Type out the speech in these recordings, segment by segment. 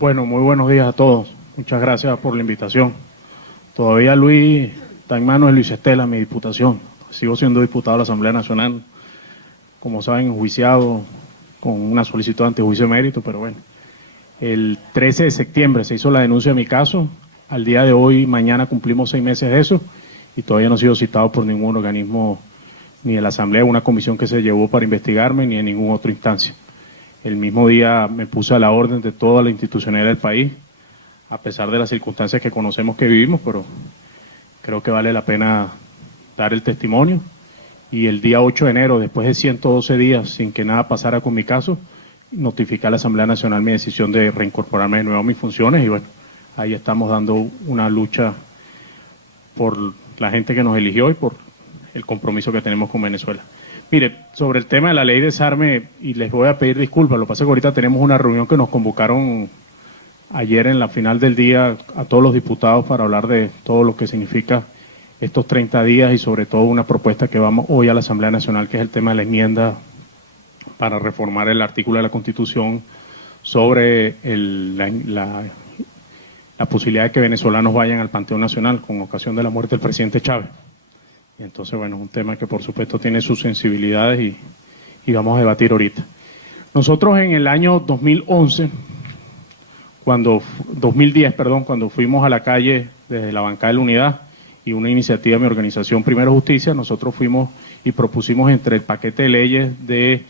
Bueno, muy buenos días a todos. Muchas gracias por la invitación. Todavía Luis está en manos de Luis Estela, mi diputación. Sigo siendo diputado de la Asamblea Nacional, como saben, enjuiciado con una solicitud de antejuicio de mérito, pero bueno. El 13 de septiembre se hizo la denuncia de mi caso. Al día de hoy, mañana cumplimos 6 meses de eso y todavía no he sido citado por ningún organismo, ni de la Asamblea, una comisión que se llevó para investigarme, ni en ninguna otra instancia. El mismo día me puse a la orden de toda la institucionalidad del país, a pesar de las circunstancias que conocemos que vivimos, pero creo que vale la pena dar el testimonio. Y el día 8 de enero, después de 112 días sin que nada pasara con mi caso, notifiqué a la Asamblea Nacional mi decisión de reincorporarme de nuevo a mis funciones y bueno, ahí estamos dando una lucha por la gente que nos eligió y por el compromiso que tenemos con Venezuela. Mire, sobre el tema de la ley de desarme, y les voy a pedir disculpas, lo que pasa es que ahorita tenemos una reunión que nos convocaron ayer en la final del día a todos los diputados para hablar de todo lo que significa estos 30 días y sobre todo una propuesta que vamos hoy a la Asamblea Nacional, que es el tema de la enmienda para reformar el artículo de la Constitución sobre la posibilidad de que venezolanos vayan al Panteón Nacional con ocasión de la muerte del presidente Chávez. Y entonces, bueno, es un tema que por supuesto tiene sus sensibilidades y vamos a debatir ahorita. Nosotros en el año 2010, cuando fuimos a la calle desde la bancada de la Unidad y una iniciativa de mi organización Primero Justicia, nosotros fuimos y propusimos entre el paquete de leyes que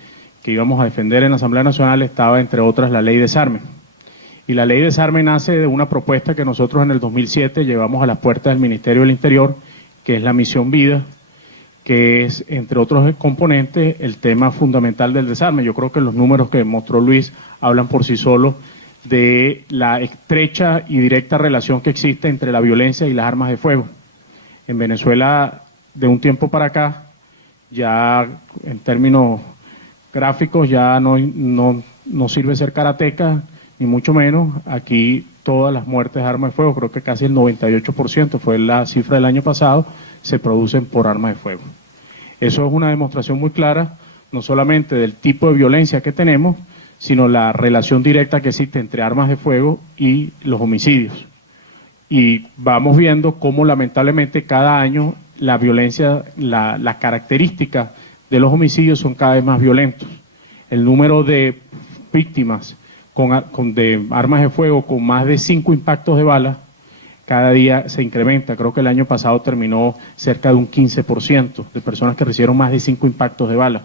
íbamos a defender en la Asamblea Nacional, estaba entre otras la ley de desarme. Y la ley de desarme nace de una propuesta que nosotros en el 2007 llevamos a las puertas del Ministerio del Interior, que es la Misión Vida, que es, entre otros componentes, el tema fundamental del desarme. Yo creo que los números que mostró Luis hablan por sí solos de la estrecha y directa relación que existe entre la violencia y las armas de fuego. En Venezuela, de un tiempo para acá, ya en términos gráficos, ya no sirve ser karateca, ni mucho menos. Aquí todas las muertes de armas de fuego, creo que casi el 98%, fue la cifra del año pasado, se producen por armas de fuego. Eso es una demostración muy clara, no solamente del tipo de violencia que tenemos, sino la relación directa que existe entre armas de fuego y los homicidios. Y vamos viendo cómo lamentablemente cada año la violencia, las características de los homicidios son cada vez más violentos. El número de víctimas de armas de fuego con más de 5 impactos de bala cada día se incrementa. Creo que el año pasado terminó cerca de un 15% de personas que recibieron más de 5 impactos de bala.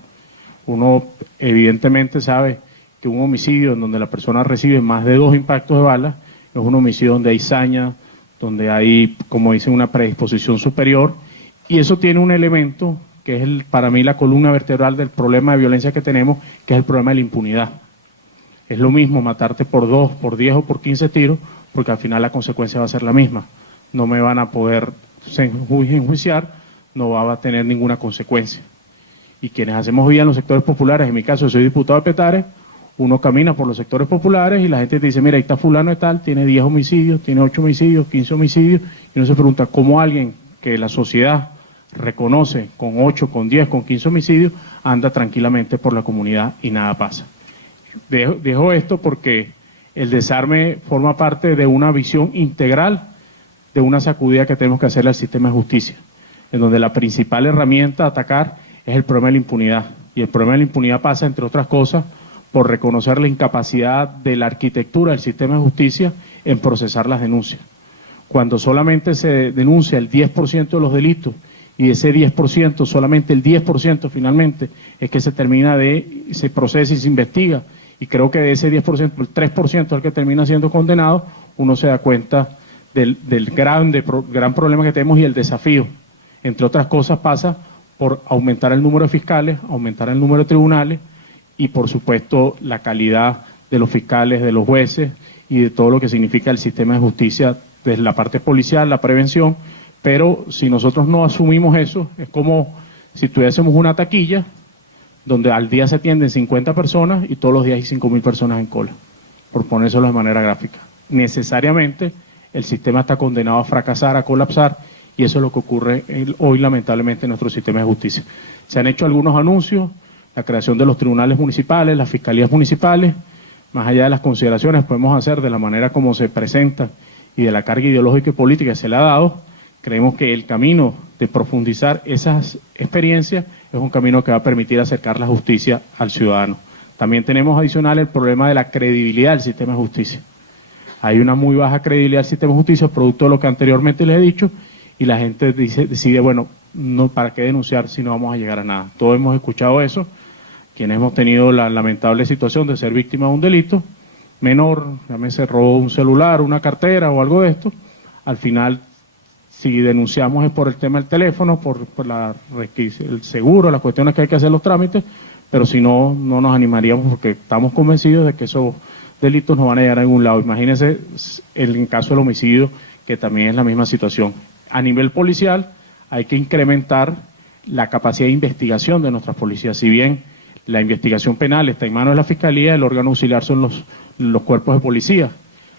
Uno evidentemente sabe que un homicidio en donde la persona recibe más de 2 impactos de bala es un homicidio donde hay saña, donde hay, como dicen, una predisposición superior, y eso tiene un elemento que es para mí la columna vertebral del problema de violencia que tenemos, que es el problema de la impunidad. Es lo mismo matarte por 2, por 10 o por 15 tiros, porque al final la consecuencia va a ser la misma. No me van a poder enjuiciar, no va a tener ninguna consecuencia. Y quienes hacemos vida en los sectores populares, en mi caso yo soy diputado de Petare, uno camina por los sectores populares y la gente te dice, mira, ahí está fulano de tal, tiene 10 homicidios, tiene 8 homicidios, 15 homicidios, y uno se pregunta cómo alguien que la sociedad reconoce con 8, con 10, con 15 homicidios, anda tranquilamente por la comunidad y nada pasa. Dejo esto porque el desarme forma parte de una visión integral de una sacudida que tenemos que hacerle al sistema de justicia, en donde la principal herramienta a atacar es el problema de la impunidad. Y el problema de la impunidad pasa, entre otras cosas, por reconocer la incapacidad de la arquitectura del sistema de justicia en procesar las denuncias. Cuando solamente se denuncia el 10% de los delitos y de ese 10%, solamente el 10% finalmente es que se procesa y se investiga, y creo que de ese 10%, el 3% es el que termina siendo condenado, uno se da cuenta del gran problema que tenemos y el desafío. Entre otras cosas pasa por aumentar el número de fiscales, aumentar el número de tribunales y por supuesto la calidad de los fiscales, de los jueces y de todo lo que significa el sistema de justicia desde la parte policial, la prevención. Pero si nosotros no asumimos eso, es como si tuviésemos una taquilla donde al día se atienden 50 personas y todos los días hay 5.000 personas en cola, por ponérselo de manera gráfica. Necesariamente el sistema está condenado a fracasar, a colapsar, y eso es lo que ocurre hoy lamentablemente en nuestro sistema de justicia. Se han hecho algunos anuncios, la creación de los tribunales municipales, las fiscalías municipales, más allá de las consideraciones podemos hacer de la manera como se presenta y de la carga ideológica y política que se le ha dado, creemos que el camino de profundizar esas experiencias es un camino que va a permitir acercar la justicia al ciudadano. También tenemos adicional el problema de la credibilidad del sistema de justicia. Hay una muy baja credibilidad del sistema de justicia, producto de lo que anteriormente les he dicho, y la gente decide, bueno, no, ¿para qué denunciar si no vamos a llegar a nada? Todos hemos escuchado eso, quienes hemos tenido la lamentable situación de ser víctima de un delito menor, se robó un celular, una cartera o algo de esto, al final, si denunciamos es por el tema del teléfono, por el seguro, las cuestiones que hay que hacer los trámites, pero si no, no nos animaríamos porque estamos convencidos de que esos delitos no van a llegar a ningún lado. Imagínense el caso del homicidio, que también es la misma situación. A nivel policial hay que incrementar la capacidad de investigación de nuestras policías. Si bien la investigación penal está en manos de la Fiscalía, el órgano auxiliar son los cuerpos de policía.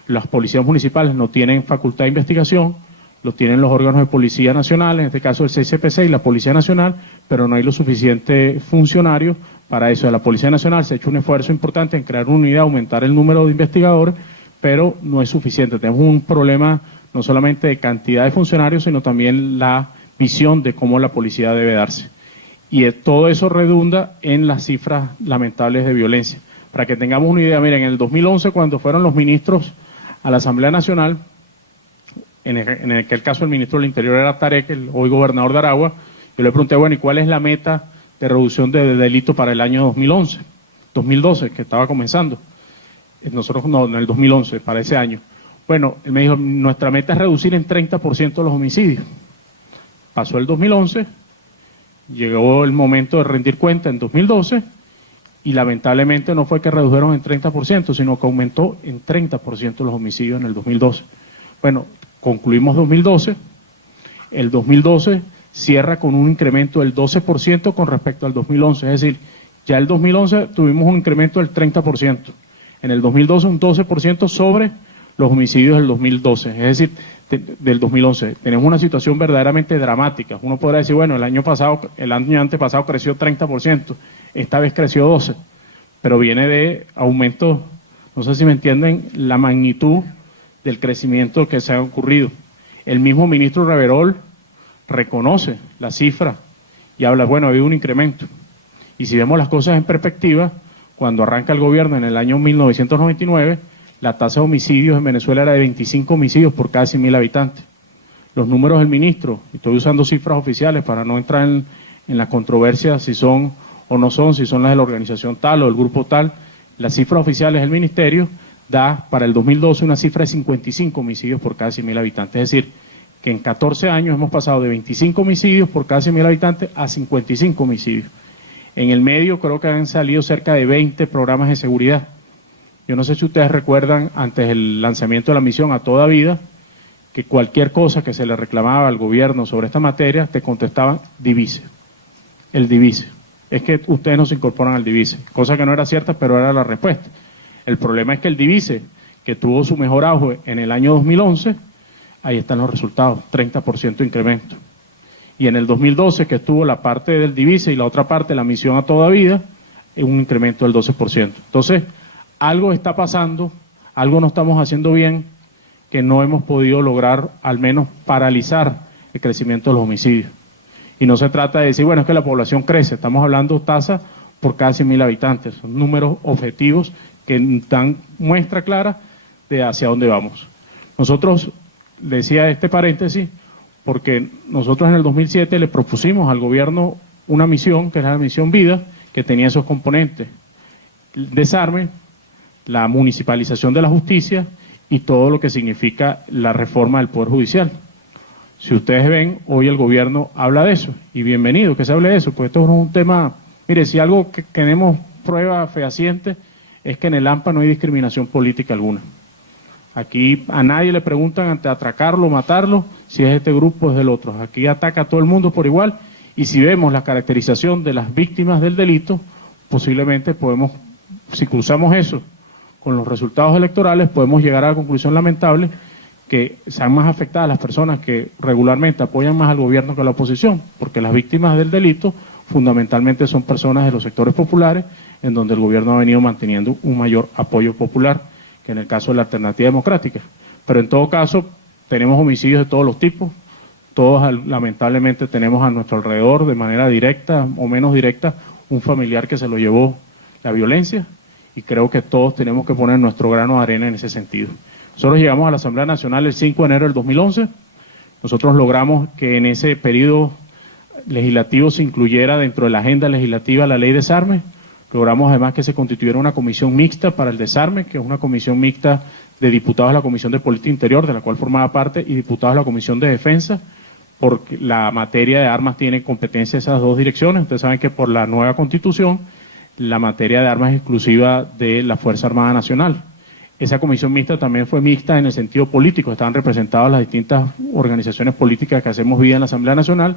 Las policías municipales no tienen facultad de investigación, lo tienen los órganos de policía nacional, en este caso el CICPC y la Policía Nacional, pero no hay los suficientes funcionarios para eso. De la Policía Nacional se ha hecho un esfuerzo importante en crear una unidad, aumentar el número de investigadores, pero no es suficiente. Tenemos un problema no solamente de cantidad de funcionarios, sino también la visión de cómo la policía debe darse. Y todo eso redunda en las cifras lamentables de violencia. Para que tengamos una idea, miren, en el 2011, cuando fueron los ministros a la Asamblea Nacional, en aquel caso el ministro del Interior era Tarek, el hoy gobernador de Aragua, yo le pregunté, bueno, ¿y cuál es la meta de reducción de delito para el año 2012, que estaba comenzando? Nosotros no, en el 2011, para ese año. Bueno, él me dijo, nuestra meta es reducir en 30% los homicidios. Pasó el 2011, llegó el momento de rendir cuenta en 2012, y lamentablemente no fue que redujeron en 30%, sino que aumentó en 30% los homicidios en el 2012. Bueno, concluimos 2012, el 2012 cierra con un incremento del 12% con respecto al 2011, es decir, ya el 2011 tuvimos un incremento del 30%, en el 2012 un 12% sobre los homicidios del 2012, es decir, del 2011. Tenemos una situación verdaderamente dramática. Uno podrá decir, bueno, el año antepasado creció 30%, esta vez creció 12%, pero viene de aumentos, no sé si me entienden, la magnitud del crecimiento que se ha ocurrido. El mismo ministro Reverol reconoce la cifra y habla, bueno, ha habido un incremento. Y si vemos las cosas en perspectiva, cuando arranca el gobierno en el año 1999, la tasa de homicidios en Venezuela era de 25 homicidios por cada 100.000 habitantes. Los números del ministro, y estoy usando cifras oficiales para no entrar en la controversia si son o no son, si son las de la organización tal o del grupo tal, las cifras oficiales del ministerio da para el 2012 una cifra de 55 homicidios por cada 100.000 habitantes. Es decir, que en 14 años hemos pasado de 25 homicidios por cada 100.000 habitantes a 55 homicidios. En el medio creo que han salido cerca de 20 programas de seguridad. Yo no sé si ustedes recuerdan, antes del lanzamiento de la misión A Toda Vida, que cualquier cosa que se le reclamaba al gobierno sobre esta materia, te contestaban divise, el divise. Es que ustedes no se incorporan al divise, cosa que no era cierta, pero era la respuesta. El problema es que el divise, que tuvo su mejor auge en el año 2011, ahí están los resultados, 30% de incremento. Y en el 2012, que estuvo la parte del divise y la otra parte, la misión A Toda Vida, un incremento del 12%. Entonces, algo está pasando, algo no estamos haciendo bien, que no hemos podido lograr al menos paralizar el crecimiento de los homicidios. Y no se trata de decir, bueno, es que la población crece, estamos hablando tasa por cada 100.000 habitantes, son números objetivos que dan muestra clara de hacia dónde vamos. Nosotros, decía este paréntesis, porque nosotros en el 2007 le propusimos al gobierno una misión, que era la misión Vida, que tenía esos componentes: el desarme, la municipalización de la justicia y todo lo que significa la reforma del Poder Judicial. Si ustedes ven, hoy el gobierno habla de eso, y bienvenido que se hable de eso, pues esto es un tema, mire, si algo que tenemos prueba fehaciente es que en el AMPA no hay discriminación política alguna. Aquí a nadie le preguntan ante atracarlo, matarlo, si es este grupo o es del otro. Aquí ataca a todo el mundo por igual, y si vemos la caracterización de las víctimas del delito, posiblemente podemos, si cruzamos eso con los resultados electorales, podemos llegar a la conclusión lamentable que sean más afectadas las personas que regularmente apoyan más al gobierno que a la oposición, porque las víctimas del delito fundamentalmente son personas de los sectores populares, en donde el gobierno ha venido manteniendo un mayor apoyo popular, que en el caso de la Alternativa Democrática. Pero en todo caso, tenemos homicidios de todos los tipos, todos lamentablemente tenemos a nuestro alrededor, de manera directa o menos directa, un familiar que se lo llevó la violencia, y creo que todos tenemos que poner nuestro grano de arena en ese sentido. Nosotros llegamos a la Asamblea Nacional el 5 de enero del 2011, nosotros logramos que en ese periodo legislativo se incluyera dentro de la agenda legislativa la ley de desarme, logramos además que se constituyera una comisión mixta para el desarme, que es una comisión mixta de diputados de la Comisión de Política Interior, de la cual formaba parte, y diputados de la Comisión de Defensa, porque la materia de armas tiene competencia esas dos direcciones. Ustedes saben que por la nueva Constitución, la materia de armas es exclusiva de la Fuerza Armada Nacional. Esa comisión mixta también fue mixta en el sentido político, estaban representadas las distintas organizaciones políticas que hacemos vida en la Asamblea Nacional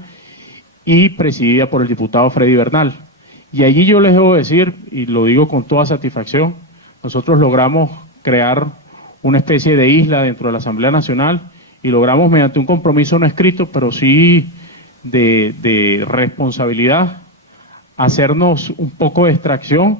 y presidida por el diputado Freddy Bernal. Y allí yo les debo decir, y lo digo con toda satisfacción, nosotros logramos crear una especie de isla dentro de la Asamblea Nacional y logramos mediante un compromiso no escrito, pero sí de responsabilidad, hacernos un poco de extracción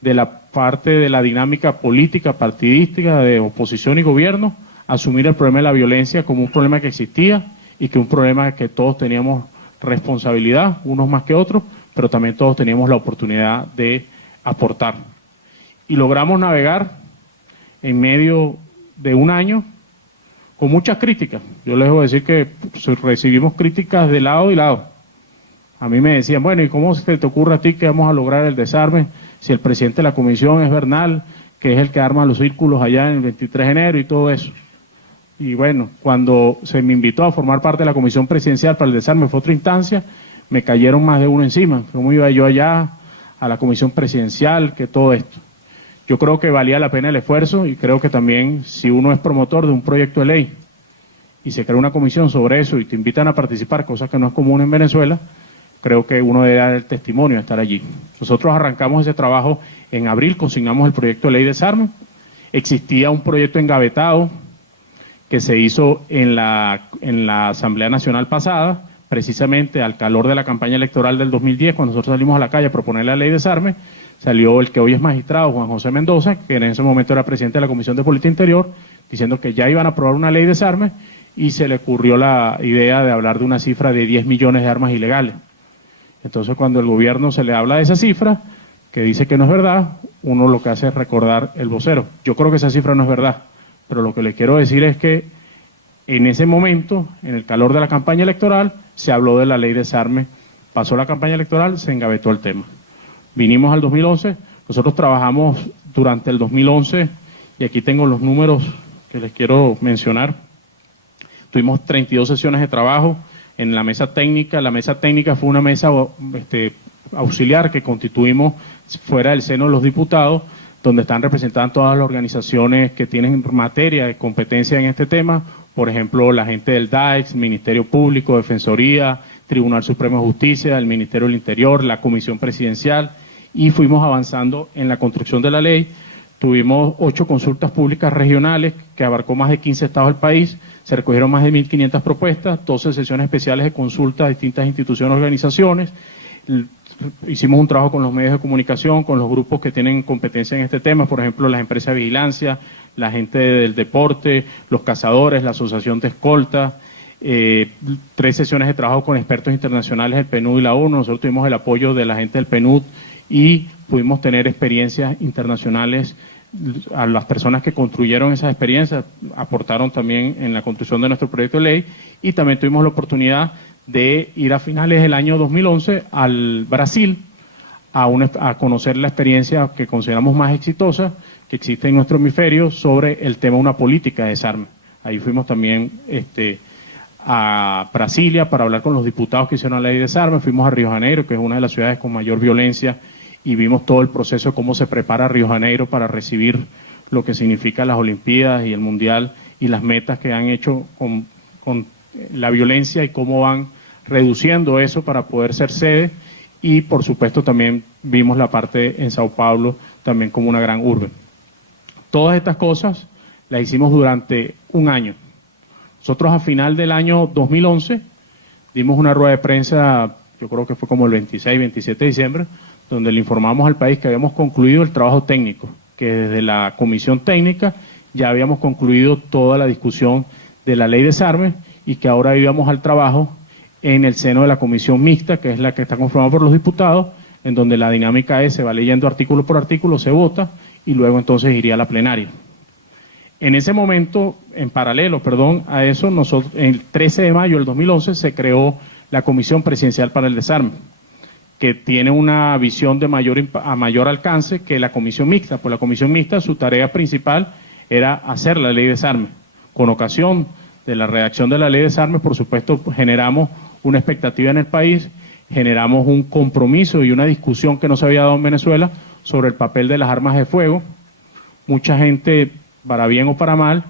de la parte de la dinámica política, partidística, de oposición y gobierno, asumir el problema de la violencia como un problema que existía y que un problema que todos teníamos responsabilidad, unos más que otros, pero también todos teníamos la oportunidad de aportar. Y logramos navegar en medio de un año con muchas críticas. Yo les voy a decir que recibimos críticas de lado y lado. A mí me decían, bueno, ¿y cómo se te ocurre a ti que vamos a lograr el desarme si el presidente de la comisión es Bernal, que es el que arma los círculos allá en el 23 de enero y todo eso? Y bueno, cuando se me invitó a formar parte de la comisión presidencial para el desarme, fue otra instancia, me cayeron más de uno encima. ¿Cómo iba yo allá a la comisión presidencial, que todo esto? Yo creo que valía la pena el esfuerzo y creo que también si uno es promotor de un proyecto de ley y se crea una comisión sobre eso y te invitan a participar, cosa que no es común en Venezuela, creo que uno debe dar el testimonio de estar allí. Nosotros arrancamos ese trabajo en abril, consignamos el proyecto de ley de desarme, existía un proyecto engavetado que se hizo en la Asamblea Nacional pasada, precisamente al calor de la campaña electoral del 2010, cuando nosotros salimos a la calle a proponer la ley de desarme, salió el que hoy es magistrado, Juan José Mendoza, que en ese momento era presidente de la Comisión de Política Interior, diciendo que ya iban a aprobar una ley de desarme y se le ocurrió la idea de hablar de una cifra de 10 millones de armas ilegales. Entonces, cuando el gobierno se le habla de esa cifra, que dice que no es verdad, uno lo que hace es recordar el vocero. Yo creo que esa cifra no es verdad, pero lo que le quiero decir es que en ese momento, en el calor de la campaña electoral, se habló de la ley de desarme, pasó la campaña electoral, se engavetó el tema. Vinimos al 2011, nosotros trabajamos durante el 2011, y aquí tengo los números que les quiero mencionar. Tuvimos 32 sesiones de trabajo en la mesa técnica. La mesa técnica fue una mesa auxiliar que constituimos fuera del seno de los diputados, donde están representadas todas las organizaciones que tienen materia de competencia en este tema, por ejemplo, la gente del DAEX, Ministerio Público, Defensoría, Tribunal Supremo de Justicia, el Ministerio del Interior, la Comisión Presidencial, y fuimos avanzando en la construcción de la ley. Tuvimos 8 consultas públicas regionales que abarcó más de 15 estados del país, se recogieron más de 1.500 propuestas, 12 sesiones especiales de consulta a distintas instituciones y organizaciones. Hicimos un trabajo con los medios de comunicación, con los grupos que tienen competencia en este tema, por ejemplo, las empresas de vigilancia, la gente del deporte, los cazadores, la Asociación de Escolta, 3 sesiones de trabajo con expertos internacionales del PNUD y la ONU. Nosotros tuvimos el apoyo de la gente del PNUD y pudimos tener experiencias internacionales. A las personas que construyeron esas experiencias aportaron también en la construcción de nuestro proyecto de ley, y también tuvimos la oportunidad de ir a finales del año 2011 al Brasil a conocer la experiencia que consideramos más exitosa que existe en nuestro hemisferio sobre el tema de una política de desarme. Ahí fuimos también a Brasilia para hablar con los diputados que hicieron la ley de desarme, fuimos a Río de Janeiro, que es una de las ciudades con mayor violencia, y vimos todo el proceso de cómo se prepara Río de Janeiro para recibir lo que significa las Olimpiadas y el Mundial y las metas que han hecho con la violencia y cómo van reduciendo eso para poder ser sede. Y por supuesto también vimos la parte en Sao Paulo también como una gran urbe. Todas estas cosas las hicimos durante un año. Nosotros a final del año 2011 dimos una rueda de prensa yo creo que fue como el 26, 27 de diciembre, donde le informamos al país que habíamos concluido el trabajo técnico, que desde la comisión técnica ya habíamos concluido toda la discusión de la ley de desarme y que ahora íbamos al trabajo en el seno de la comisión mixta, que es la que está conformada por los diputados, en donde la dinámica es, se va leyendo artículo por artículo, se vota y luego entonces iría a la plenaria. En ese momento, en paralelo, a eso, nosotros, el 13 de mayo del 2011 se creó la Comisión Presidencial para el Desarme, que tiene una visión de mayor alcance que la Comisión Mixta. Pues la Comisión Mixta, su tarea principal era hacer la ley de desarme. Con ocasión de la redacción de la ley de desarme, por supuesto, generamos una expectativa en el país, generamos un compromiso y una discusión que no se había dado en Venezuela sobre el papel de las armas de fuego. Mucha gente, para bien o para mal,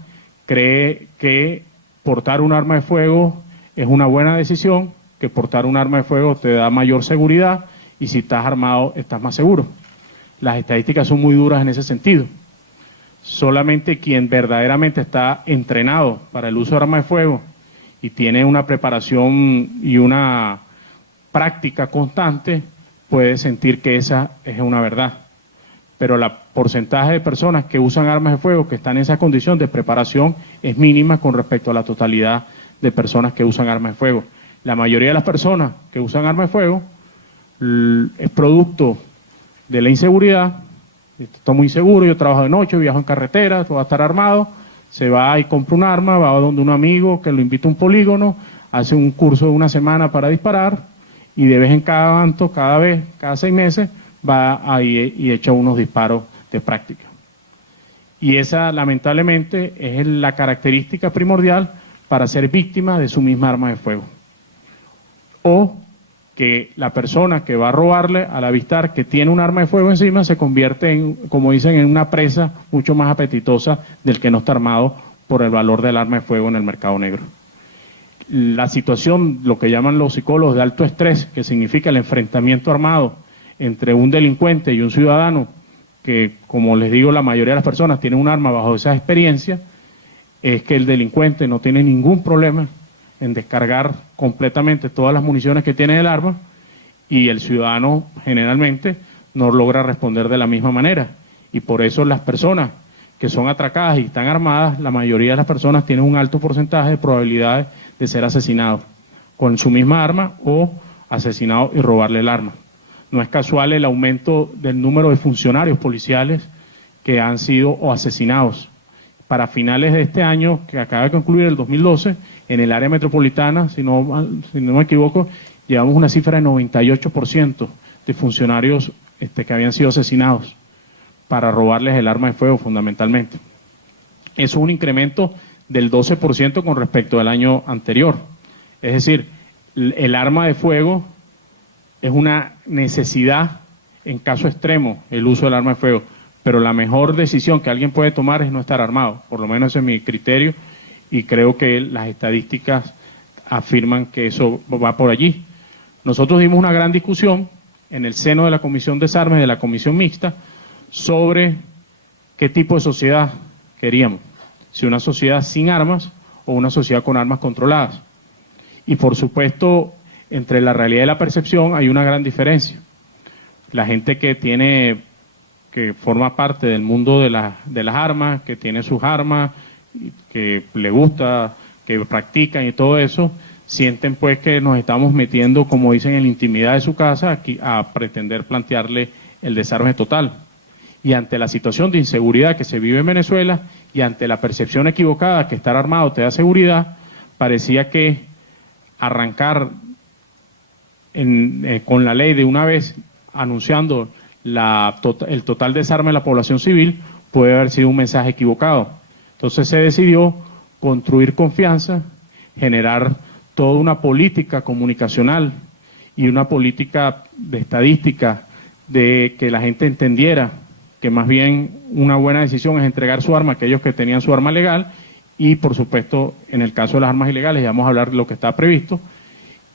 cree que portar un arma de fuego es una buena decisión, que portar un arma de fuego te da mayor seguridad y si estás armado estás más seguro. Las estadísticas son muy duras en ese sentido. Solamente quien verdaderamente está entrenado para el uso de armas de fuego y tiene una preparación y una práctica constante puede sentir que esa es una verdad. Pero el porcentaje de personas que usan armas de fuego, que están en esa condición de preparación, es mínima con respecto a la totalidad de personas que usan armas de fuego. La mayoría de las personas que usan armas de fuego es producto de la inseguridad. Estoy muy inseguro, yo trabajo de noche, viajo en carretera, voy a estar armado, se va y compra un arma, va a donde un amigo que lo invita a un polígono, hace un curso de una semana para disparar y de vez en cada 6 meses, va ahí y echa unos disparos de práctica. Y esa, lamentablemente, es la característica primordial para ser víctima de su misma arma de fuego. O que la persona que va a robarle, al avistar que tiene un arma de fuego encima, se convierte en, como dicen, en una presa mucho más apetitosa del que no está armado por el valor del arma de fuego en el mercado negro. La situación, lo que llaman los psicólogos de alto estrés, que significa el enfrentamiento armado entre un delincuente y un ciudadano, que como les digo, la mayoría de las personas tienen un arma bajo esa experiencia, es que el delincuente no tiene ningún problema en descargar completamente todas las municiones que tiene el arma y el ciudadano generalmente no logra responder de la misma manera. Y por eso las personas que son atracadas y están armadas, la mayoría de las personas tienen un alto porcentaje de probabilidades de ser asesinados con su misma arma o asesinados y robarle el arma. No es casual el aumento del número de funcionarios policiales que han sido o asesinados. Para finales de este año, que acaba de concluir el 2012, en el área metropolitana, si no me equivoco, llevamos una cifra de 98% de funcionarios que habían sido asesinados para robarles el arma de fuego fundamentalmente. Eso es un incremento del 12% con respecto al año anterior. Es decir, el arma de fuego es una necesidad en caso extremo, el uso del arma de fuego, pero la mejor decisión que alguien puede tomar es no estar armado, por lo menos ese es mi criterio, y creo que las estadísticas afirman que eso va por allí. Nosotros dimos una gran discusión en el seno de la Comisión de Desarme, de la Comisión Mixta, sobre qué tipo de sociedad queríamos, si una sociedad sin armas o una sociedad con armas controladas. Y por supuesto, entre la realidad y la percepción hay una gran diferencia. La gente que forma parte del mundo de las armas, que tiene sus armas, que le gusta, que practican y todo eso, sienten pues que nos estamos metiendo, como dicen, en la intimidad de su casa aquí, a pretender plantearle el desarme total. Y ante la situación de inseguridad que se vive en Venezuela y ante la percepción equivocada que estar armado te da seguridad, parecía que arrancar con la ley de una vez anunciando el total desarme de la población civil puede haber sido un mensaje equivocado. Entonces se decidió construir confianza, generar toda una política comunicacional y una política de estadística de que la gente entendiera que más bien una buena decisión es entregar su arma a aquellos que tenían su arma legal y, por supuesto, en el caso de las armas ilegales, ya vamos a hablar de lo que está previsto,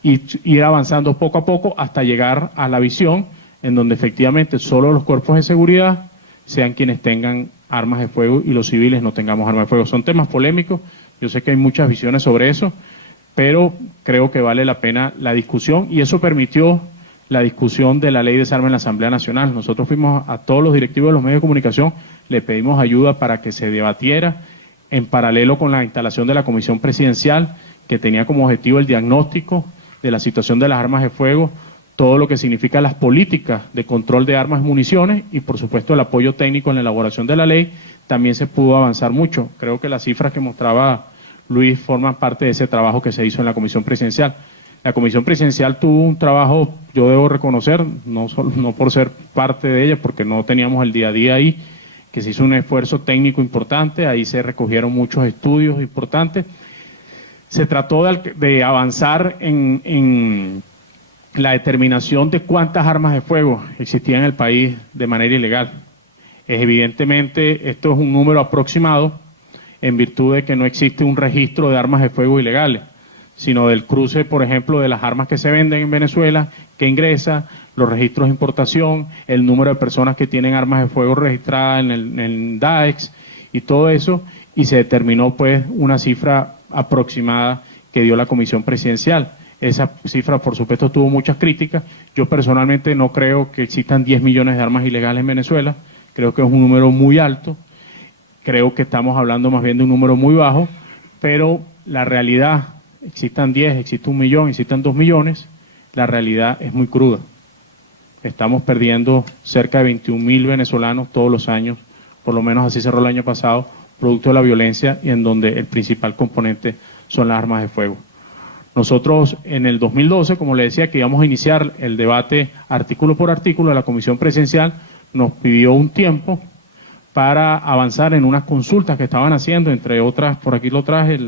y ir avanzando poco a poco hasta llegar a la visión en donde efectivamente solo los cuerpos de seguridad sean quienes tengan armas de fuego y los civiles no tengamos armas de fuego. Son temas polémicos, yo sé que hay muchas visiones sobre eso, pero creo que vale la pena la discusión y eso permitió la discusión de la ley de desarme en la Asamblea Nacional. Nosotros fuimos a todos los directivos de los medios de comunicación, le pedimos ayuda para que se debatiera en paralelo con la instalación de la Comisión Presidencial, que tenía como objetivo el diagnóstico de la situación de las armas de fuego, todo lo que significa las políticas de control de armas y municiones y, por supuesto, el apoyo técnico en la elaboración de la ley. También se pudo avanzar mucho. Creo que las cifras que mostraba Luis forman parte de ese trabajo que se hizo en la Comisión Presidencial. La Comisión Presidencial tuvo un trabajo, yo debo reconocer, no por ser parte de ella, porque no teníamos el día a día ahí, que se hizo un esfuerzo técnico importante, ahí se recogieron muchos estudios importantes. Se trató de avanzar en la determinación de cuántas armas de fuego existían en el país de manera ilegal. Evidentemente, esto es un número aproximado en virtud de que no existe un registro de armas de fuego ilegales, sino del cruce, por ejemplo, de las armas que se venden en Venezuela, que ingresa, los registros de importación, el número de personas que tienen armas de fuego registradas en el DAEX y todo eso, y se determinó pues una cifra aproximada que dio la Comisión Presidencial. Esa cifra, por supuesto, tuvo muchas críticas. Yo personalmente no creo que existan 10 millones de armas ilegales en Venezuela, creo que es un número muy alto, creo que estamos hablando más bien de un número muy bajo, pero la realidad, existan 10, existe 1 millón, existan 2 millones, la realidad es muy cruda. Estamos perdiendo cerca de 21.000 venezolanos todos los años, por lo menos así cerró el año pasado, producto de la violencia y en donde el principal componente son las armas de fuego. Nosotros en el 2012, como le decía, que íbamos a iniciar el debate artículo por artículo, la Comisión Presidencial nos pidió un tiempo para avanzar en unas consultas que estaban haciendo, entre otras, por aquí lo traje,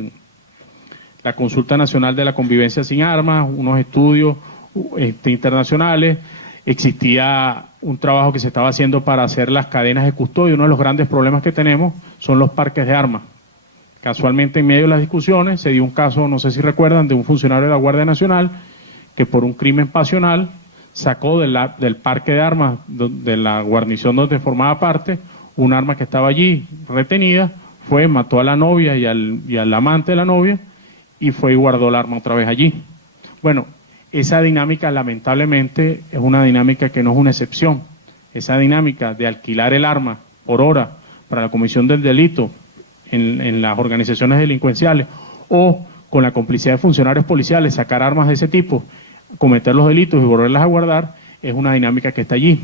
la Consulta Nacional de la Convivencia sin Armas, unos estudios internacionales, existía un trabajo que se estaba haciendo para hacer las cadenas de custodia. Uno de los grandes problemas que tenemos son los parques de armas. Casualmente, en medio de las discusiones, se dio un caso, no sé si recuerdan, de un funcionario de la Guardia Nacional que por un crimen pasional sacó del parque de armas, de la guarnición donde formaba parte, un arma que estaba allí retenida, fue, mató a la novia y al amante de la novia y fue y guardó el arma otra vez allí. Bueno, esa dinámica lamentablemente es una dinámica que no es una excepción. Esa dinámica de alquilar el arma por hora para la comisión del delito en las organizaciones delincuenciales o con la complicidad de funcionarios policiales, sacar armas de ese tipo, cometer los delitos y volverlas a guardar, es una dinámica que está allí.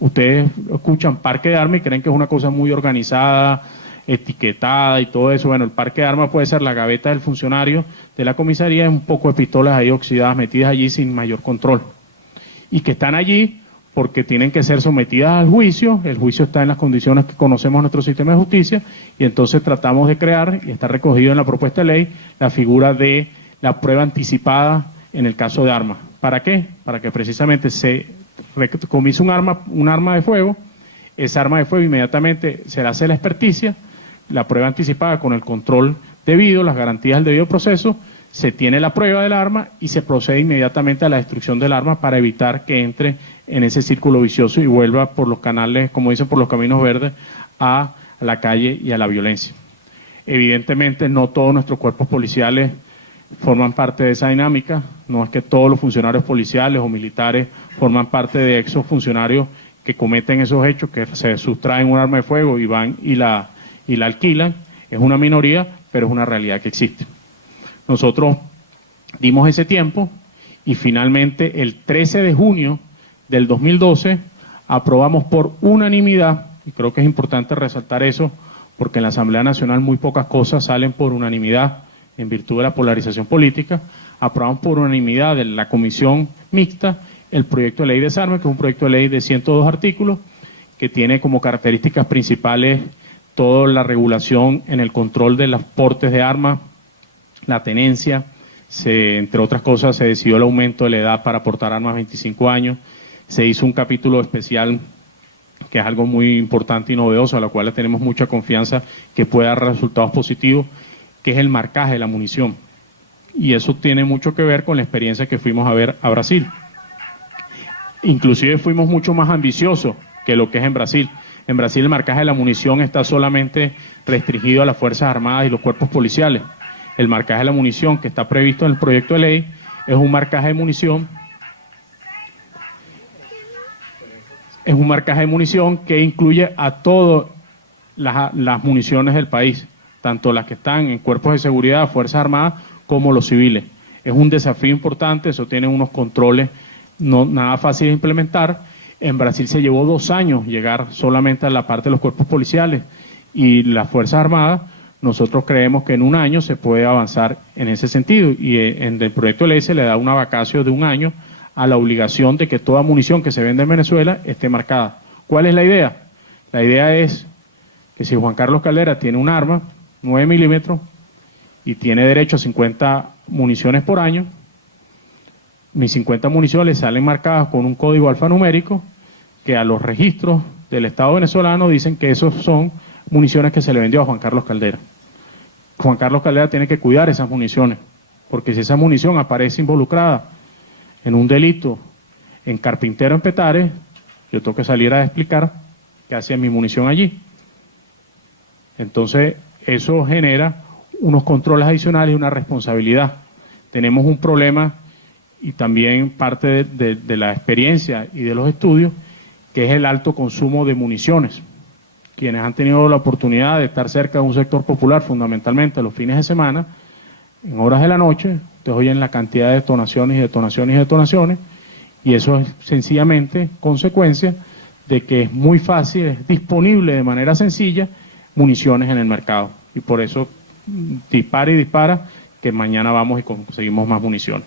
Ustedes escuchan parque de armas y creen que es una cosa muy organizada, etiquetada y todo eso. Bueno, el parque de armas puede ser la gaveta del funcionario de la comisaría, es un poco de pistolas ahí oxidadas metidas allí sin mayor control. Y que están allí porque tienen que ser sometidas al juicio, el juicio está en las condiciones que conocemos en nuestro sistema de justicia, y entonces tratamos de crear, y está recogido en la propuesta de ley, la figura de la prueba anticipada en el caso de armas. ¿Para qué? Para que precisamente se recomisa un arma de fuego, esa arma de fuego inmediatamente se le hace la experticia, la prueba anticipada con el control debido, las garantías del debido proceso, se tiene la prueba del arma y se procede inmediatamente a la destrucción del arma para evitar que entre en ese círculo vicioso y vuelva por los canales, como dicen, por los caminos verdes, a la calle y a la violencia. Evidentemente no todos nuestros cuerpos policiales forman parte de esa dinámica, no es que todos los funcionarios policiales o militares forman parte de esos funcionarios que cometen esos hechos, que se sustraen un arma de fuego y van y la alquilan, es una minoría, pero es una realidad que existe. Nosotros dimos ese tiempo y finalmente el 13 de junio del 2012 aprobamos por unanimidad, y creo que es importante resaltar eso, porque en la Asamblea Nacional muy pocas cosas salen por unanimidad en virtud de la polarización política, aprobamos por unanimidad de la Comisión Mixta el proyecto de ley de desarme, que es un proyecto de ley de 102 artículos, que tiene como características principales toda la regulación en el control de los portes de armas, la tenencia, entre otras cosas se decidió el aumento de la edad para portar armas a 25 años, se hizo un capítulo especial que es algo muy importante y novedoso, a la cual le tenemos mucha confianza que puede dar resultados positivos, que es el marcaje de la munición. Y eso tiene mucho que ver con la experiencia que fuimos a ver a Brasil. Inclusive fuimos mucho más ambiciosos que lo que es en Brasil. En Brasil el marcaje de la munición está solamente restringido a las Fuerzas Armadas y los cuerpos policiales. El marcaje de la munición que está previsto en el proyecto de ley es un marcaje de munición que incluye a todas las municiones del país, tanto las que están en cuerpos de seguridad, Fuerzas Armadas, como los civiles. Es un desafío importante, eso tiene unos controles no nada fáciles de implementar. En Brasil se llevó 2 años llegar solamente a la parte de los cuerpos policiales y las Fuerzas Armadas. Nosotros creemos que en 1 año se puede avanzar en ese sentido y en el proyecto de ley se le da una vacacio de 1 año a la obligación de que toda munición que se vende en Venezuela esté marcada. ¿Cuál es la idea? La idea es que si Juan Carlos Caldera tiene un arma, 9 milímetros, y tiene derecho a 50 municiones por año, mis 50 municiones le salen marcadas con un código alfanumérico que a los registros del Estado venezolano dicen que esos son municiones que se le vendió a Juan Carlos Caldera. Juan Carlos Caldera tiene que cuidar esas municiones, porque si esa munición aparece involucrada en un delito en Carpintero, en Petare, yo tengo que salir a explicar qué hace mi munición allí. Entonces, eso genera unos controles adicionales y una responsabilidad. Tenemos un problema, y también parte de la experiencia y de los estudios, que es el alto consumo de municiones. Quienes han tenido la oportunidad de estar cerca de un sector popular, fundamentalmente los fines de semana, en horas de la noche, ustedes oyen la cantidad de detonaciones y detonaciones y detonaciones, y eso es sencillamente consecuencia de que es muy fácil, es disponible de manera sencilla municiones en el mercado. Y por eso dispara y dispara que mañana vamos y conseguimos más municiones.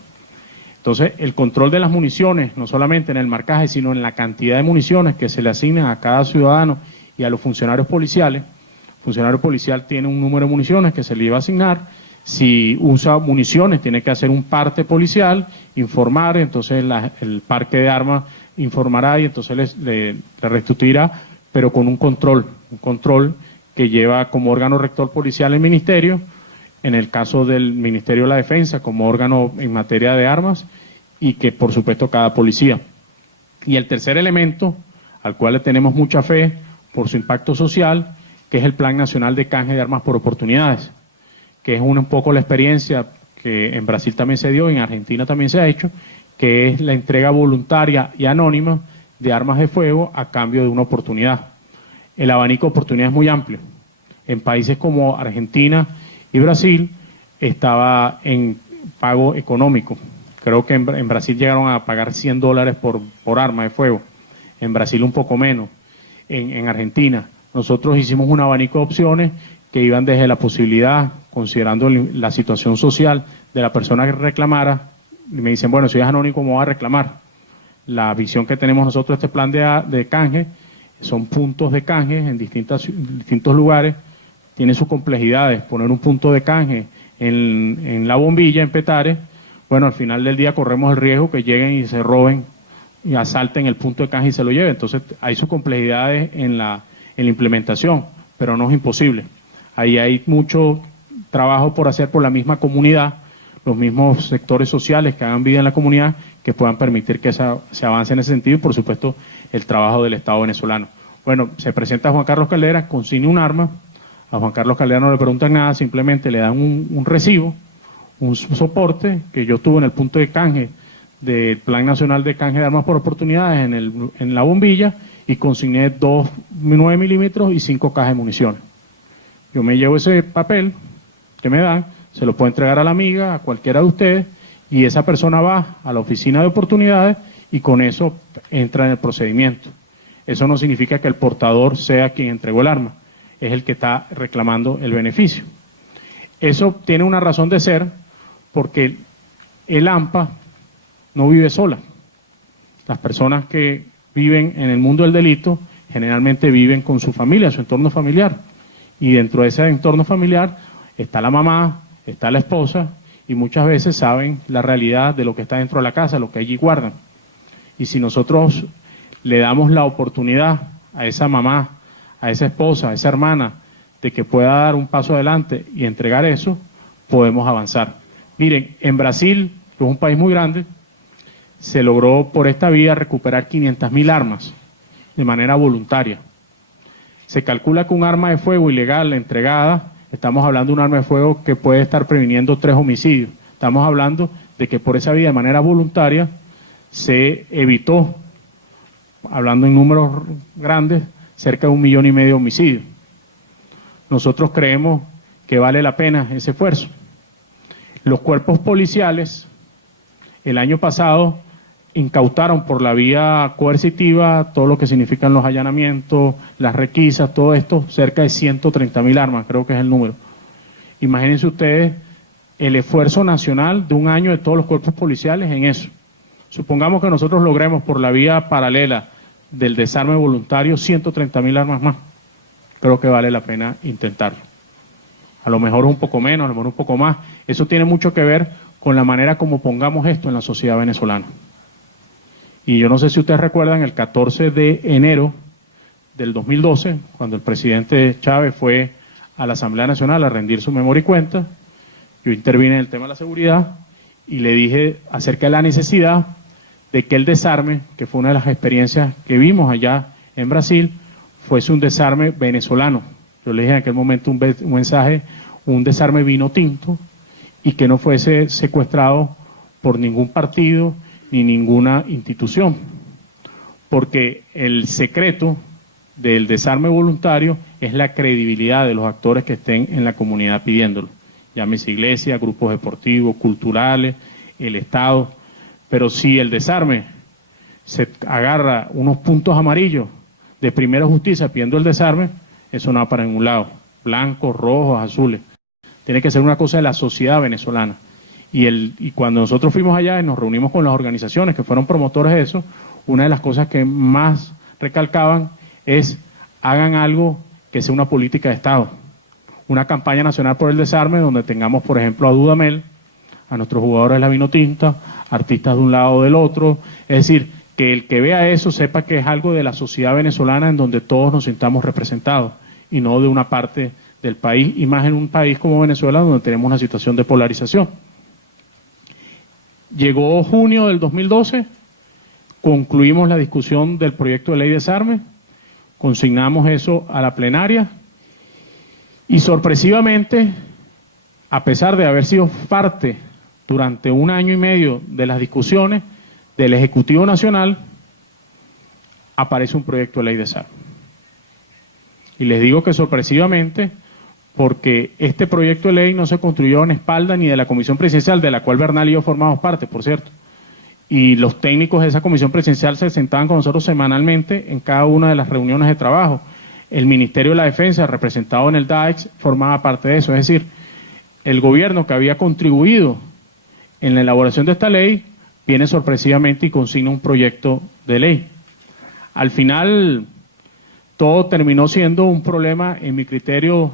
Entonces, el control de las municiones, no solamente en el marcaje, sino en la cantidad de municiones que se le asignan a cada ciudadano y a los funcionarios policiales. El funcionario policial tiene un número de municiones que se le iba a asignar. Si usa municiones, tiene que hacer un parte policial, informar, entonces el parque de armas informará y entonces le restituirá, pero con un control que lleva como órgano rector policial el ministerio, en el caso del Ministerio de la Defensa como órgano en materia de armas, y que por supuesto cada policía. Y el tercer elemento, al cual le tenemos mucha fe por su impacto social, que es el Plan Nacional de Canje de Armas por Oportunidades, que es un poco la experiencia que en Brasil también se dio, en Argentina también se ha hecho, que es la entrega voluntaria y anónima de armas de fuego a cambio de una oportunidad. El abanico de oportunidades es muy amplio. En países como Argentina y Brasil estaba en pago económico. Creo que en Brasil llegaron a pagar $100 por arma de fuego. En Brasil un poco menos. En Argentina nosotros hicimos un abanico de opciones que iban desde la posibilidad, considerando la situación social de la persona que reclamara, y me dicen, bueno, si es anónimo, ¿cómo va a reclamar? La visión que tenemos nosotros de este plan de canje son puntos de canje en distintos lugares. Tiene sus complejidades. Poner un punto de canje en La Bombilla, en Petare, bueno, al final del día corremos el riesgo que lleguen y se roben y asalten el punto de canje y se lo lleven. Entonces hay sus complejidades en la implementación, pero no es imposible. Ahí hay mucho trabajo por hacer por la misma comunidad, los mismos sectores sociales que hagan vida en la comunidad, que puedan permitir que se avance en ese sentido, y por supuesto el trabajo del Estado venezolano. Bueno, se presenta Juan Carlos Caldera, consigne un arma. A Juan Carlos Caldera no le preguntan nada, simplemente le dan un recibo, un soporte que yo tuve en el punto de canje del Plan Nacional de Canje de Armas por Oportunidades en La Bombilla, y consigné 2 9 milímetros y 5 cajas de municiones. Yo me llevo ese papel que me dan, se lo puedo entregar a la amiga, a cualquiera de ustedes, y esa persona va a la oficina de oportunidades y con eso entra en el procedimiento. Eso no significa que el portador sea quien entregó el arma, es el que está reclamando el beneficio. Eso tiene una razón de ser porque el AMPA no vive sola. Las personas que viven en el mundo del delito generalmente viven con su familia, su entorno familiar. Y dentro de ese entorno familiar está la mamá, está la esposa, y muchas veces saben la realidad de lo que está dentro de la casa, lo que allí guardan. Y si nosotros le damos la oportunidad a esa mamá, a esa esposa, a esa hermana, de que pueda dar un paso adelante y entregar eso, podemos avanzar. Miren, en Brasil, que es un país muy grande, se logró por esta vía recuperar 500.000 armas de manera voluntaria. Se calcula que un arma de fuego ilegal entregada estamos hablando de un arma de fuego que puede estar previniendo 3 homicidios. Estamos hablando de que por esa vía, de manera voluntaria, se evitó, hablando en números grandes, cerca de 1,5 millones de homicidios. Nosotros creemos que vale la pena ese esfuerzo. Los cuerpos policiales, el año pasado, incautaron por la vía coercitiva todo lo que significan los allanamientos, las requisas, todo esto, cerca de 130.000 armas, creo que es el número. Imagínense ustedes el esfuerzo nacional de un año de todos los cuerpos policiales en eso. Supongamos que nosotros logremos por la vía paralela del desarme voluntario 130.000 armas más. Creo que vale la pena intentarlo. A lo mejor un poco menos, a lo mejor un poco más. Eso tiene mucho que ver con la manera como pongamos esto en la sociedad venezolana. Y yo no sé si ustedes recuerdan, el 14 de enero del 2012, cuando el presidente Chávez fue a la Asamblea Nacional a rendir su memoria y cuenta, yo intervine en el tema de la seguridad y le dije acerca de la necesidad de que el desarme, que fue una de las experiencias que vimos allá en Brasil, fuese un desarme venezolano. Yo le dije en aquel momento un mensaje, un desarme vino tinto, y que no fuese secuestrado por ningún partido ni ninguna institución. Porque el secreto del desarme voluntario es la credibilidad de los actores que estén en la comunidad pidiéndolo. Llámese iglesias, grupos deportivos, culturales, el Estado. Pero si el desarme se agarra unos puntos amarillos de Primera Justicia pidiendo el desarme, eso no va para ningún lado. Blancos, rojos, azules. Tiene que ser una cosa de la sociedad venezolana. Y cuando nosotros fuimos allá y nos reunimos con las organizaciones que fueron promotores de eso, una de las cosas que más recalcaban es: hagan algo que sea una política de Estado. Una campaña nacional por el desarme donde tengamos, por ejemplo, a Dudamel, a nuestros jugadores de la Vinotinta, artistas de un lado o del otro. Es decir, que el que vea eso sepa que es algo de la sociedad venezolana en donde todos nos sintamos representados y no de una parte del país, y más en un país como Venezuela donde tenemos una situación de polarización. Llegó junio del 2012, concluimos la discusión del proyecto de ley de desarme, consignamos eso a la plenaria y sorpresivamente, a pesar de haber sido parte durante 1 año y medio de las discusiones del Ejecutivo Nacional, aparece un proyecto de ley de desarme. Y les digo que sorpresivamente, porque este proyecto de ley no se construyó en espalda ni de la Comisión Presidencial, de la cual Bernal y yo formamos parte, por cierto. Y los técnicos de esa Comisión Presidencial se sentaban con nosotros semanalmente en cada una de las reuniones de trabajo. El Ministerio de la Defensa, representado en el DAEX, formaba parte de eso. Es decir, el gobierno que había contribuido en la elaboración de esta ley viene sorpresivamente y consigna un proyecto de ley. Al final, todo terminó siendo un problema, en mi criterio,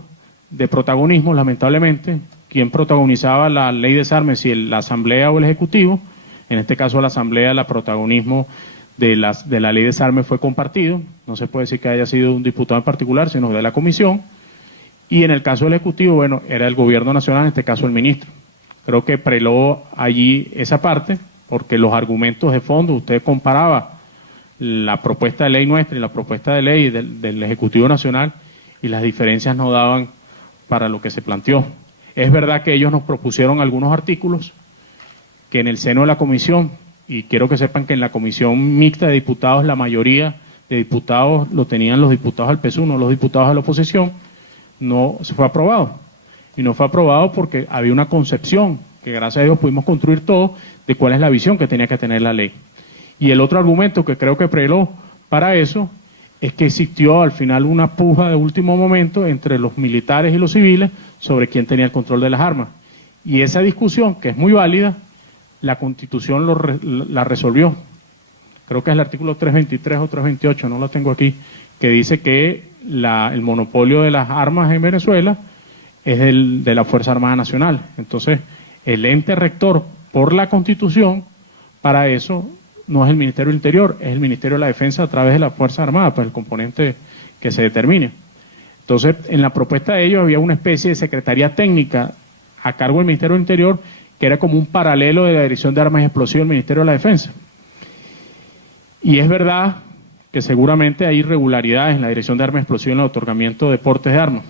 de protagonismo, lamentablemente. ¿Quién protagonizaba la ley de desarme? Si la Asamblea o el Ejecutivo. En este caso, la Asamblea, el protagonismo de la ley de desarme fue compartido. No se puede decir que haya sido un diputado en particular, sino de la comisión. Y en el caso del Ejecutivo, bueno, era el Gobierno Nacional, en este caso el ministro. Creo que preló allí esa parte, porque los argumentos de fondo, usted comparaba la propuesta de ley nuestra y la propuesta de ley del Ejecutivo Nacional, y las diferencias no daban para lo que se planteó. Es verdad que ellos nos propusieron algunos artículos que en el seno de la comisión, y quiero que sepan que en la comisión mixta de diputados, la mayoría de diputados lo tenían los diputados del PSUV, no los diputados de la oposición, no se fue aprobado. Y no fue aprobado porque había una concepción, que gracias a Dios pudimos construir todo, de cuál es la visión que tenía que tener la ley. Y el otro argumento que creo que preló para eso es que existió al final una puja de último momento entre los militares y los civiles sobre quién tenía el control de las armas. Y esa discusión, que es muy válida, la Constitución la resolvió. Creo que es el artículo 323 o 328, no lo tengo aquí, que dice que el monopolio de las armas en Venezuela es de la Fuerza Armada Nacional. Entonces, el ente rector por la Constitución, para eso, no es el Ministerio del Interior, es el Ministerio de la Defensa a través de la Fuerza Armada, pues el componente que se determine. Entonces, en la propuesta de ellos había una especie de secretaría técnica a cargo del Ministerio del Interior, que era como un paralelo de la Dirección de Armas y Explosivos del Ministerio de la Defensa. Y es verdad que seguramente hay irregularidades en la Dirección de Armas y Explosivos en el otorgamiento de portes de armas,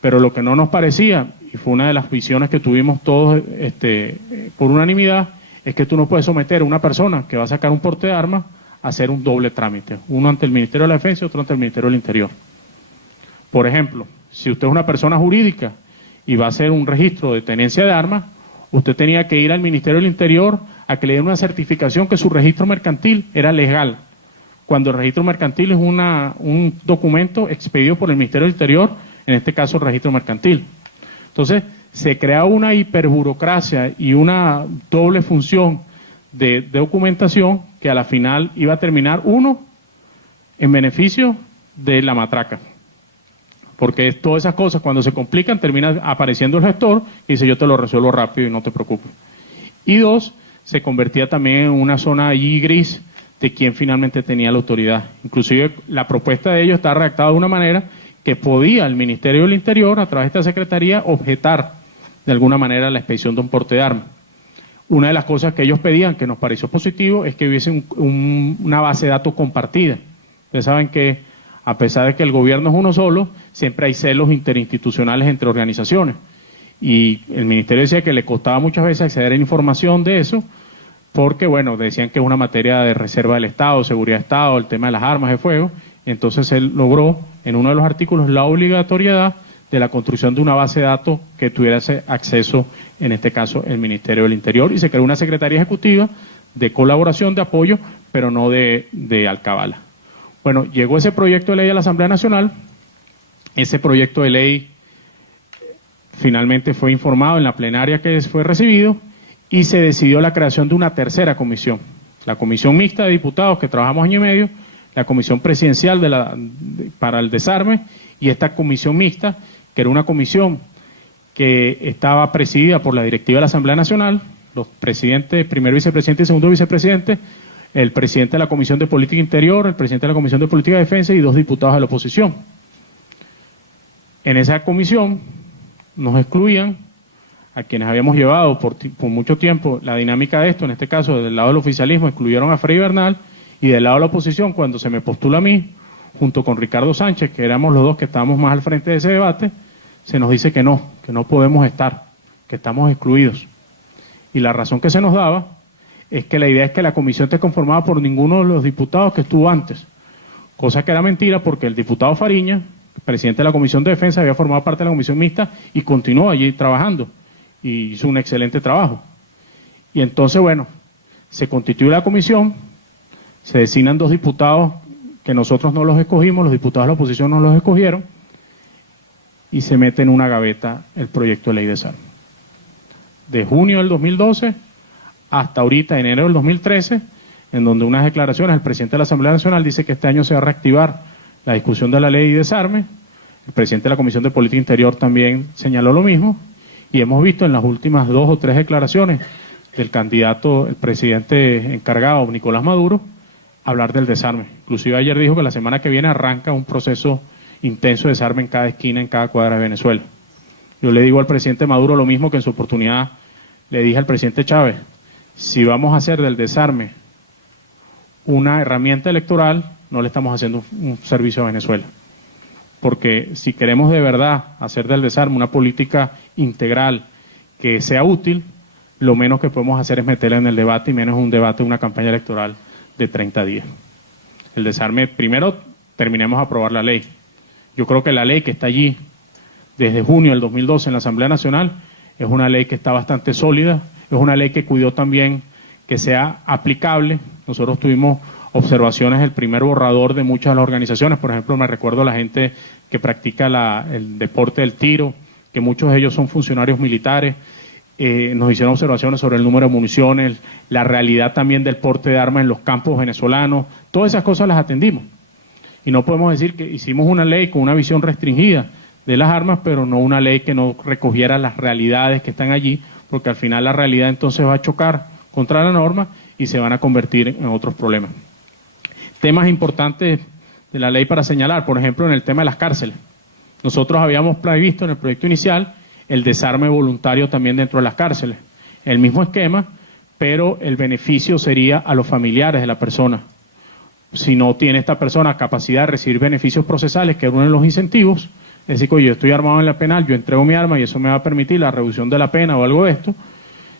Pero lo que no nos parecía, y fue una de las visiones que tuvimos todos por unanimidad, es que tú no puedes someter a una persona que va a sacar un porte de armas a hacer un doble trámite, uno ante el Ministerio de la Defensa y otro ante el Ministerio del Interior. Por ejemplo, si usted es una persona jurídica y va a hacer un registro de tenencia de armas, usted tenía que ir al Ministerio del Interior a que le den una certificación que su registro mercantil era legal, cuando el registro mercantil es un documento expedido por el Ministerio del Interior, en este caso el registro mercantil. Entonces, se crea una hiperburocracia y una doble función de documentación que a la final iba a terminar, uno, en beneficio de la matraca. Porque todas esas cosas, cuando se complican, termina apareciendo el gestor y dice, yo te lo resuelvo rápido y no te preocupes. Y dos, se convertía también en una zona allí gris de quién finalmente tenía la autoridad. Inclusive la propuesta de ellos está redactada de una manera que podía el Ministerio del Interior, a través de esta Secretaría, objetar de alguna manera la expedición de un porte de armas. Una de las cosas que ellos pedían, que nos pareció positivo, es que hubiese una base de datos compartida. Ustedes saben que, a pesar de que el gobierno es uno solo, siempre hay celos interinstitucionales entre organizaciones. Y el Ministerio decía que le costaba muchas veces acceder a información de eso, porque, bueno, decían que es una materia de reserva del Estado, seguridad del Estado, el tema de las armas de fuego. Entonces él logró, en uno de los artículos, la obligatoriedad de la construcción de una base de datos que tuviera ese acceso, en este caso, el Ministerio del Interior, y se creó una Secretaría Ejecutiva de colaboración, de apoyo, pero no de alcabala. Bueno, llegó ese proyecto de ley a la Asamblea Nacional. Ese proyecto de ley finalmente fue informado en la plenaria que fue recibido y se decidió la creación de una tercera comisión, la Comisión Mixta de Diputados, que trabajamos año y medio, la Comisión Presidencial para el Desarme, y esta Comisión Mixta, que era una comisión que estaba presidida por la directiva de la Asamblea Nacional, los presidentes, primer vicepresidente y segundo vicepresidente, el presidente de la Comisión de Política Interior, el presidente de la Comisión de Política de Defensa y 2 diputados de la oposición. En esa comisión nos excluían a quienes habíamos llevado por mucho tiempo la dinámica de esto, en este caso del lado del oficialismo, excluyeron a Freddy Bernal, y del lado de la oposición, cuando se me postula a mí, junto con Ricardo Sánchez, que éramos los dos que estábamos más al frente de ese debate, se nos dice que no podemos estar, que estamos excluidos. Y la razón que se nos daba es que la idea es que la comisión esté conformada por ninguno de los diputados que estuvo antes, cosa que era mentira porque el diputado Fariña, presidente de la Comisión de Defensa, había formado parte de la Comisión Mixta y continuó allí trabajando y hizo un excelente trabajo. Y entonces, bueno, se constituye la comisión, se designan 2 diputados que nosotros no los escogimos, los diputados de la oposición no los escogieron, y se mete en una gaveta el proyecto de ley de desarme. De junio del 2012 hasta ahorita, enero del 2013, en donde unas declaraciones, el presidente de la Asamblea Nacional dice que este año se va a reactivar la discusión de la ley de desarme, el presidente de la Comisión de Política Interior también señaló lo mismo, y hemos visto en las últimas 2 o 3 declaraciones del candidato, el presidente encargado, Nicolás Maduro, hablar del desarme. Inclusive ayer dijo que la semana que viene arranca un proceso intenso de desarme en cada esquina, en cada cuadra de Venezuela. Yo le digo al presidente Maduro lo mismo que en su oportunidad le dije al presidente Chávez: si vamos a hacer del desarme una herramienta electoral, no le estamos haciendo un servicio a Venezuela. Porque si queremos de verdad hacer del desarme una política integral que sea útil, lo menos que podemos hacer es meterla en el debate, y menos un debate de una campaña electoral de 30 días. El desarme, primero terminemos de aprobar la ley. Yo creo que la ley que está allí desde junio del 2012 en la Asamblea Nacional es una ley que está bastante sólida, es una ley que cuidó también que sea aplicable. Nosotros tuvimos observaciones del primer borrador de muchas de las organizaciones, por ejemplo, me recuerdo a la gente que practica el deporte del tiro, que muchos de ellos son funcionarios militares. Nos hicieron observaciones sobre el número de municiones, la realidad también del porte de armas en los campos venezolanos, todas esas cosas las atendimos. Y no podemos decir que hicimos una ley con una visión restringida de las armas, pero no una ley que no recogiera las realidades que están allí, porque al final la realidad entonces va a chocar contra la norma y se van a convertir en otros problemas. Temas importantes de la ley para señalar, por ejemplo, en el tema de las cárceles. Nosotros habíamos previsto en el proyecto inicial el desarme voluntario también dentro de las cárceles. El mismo esquema, pero el beneficio sería a los familiares de la persona. Si no tiene esta persona capacidad de recibir beneficios procesales, que es uno de los incentivos, Es decir, oye, yo estoy armado en la penal, yo entrego mi arma y eso me va a permitir la reducción de la pena o algo de esto.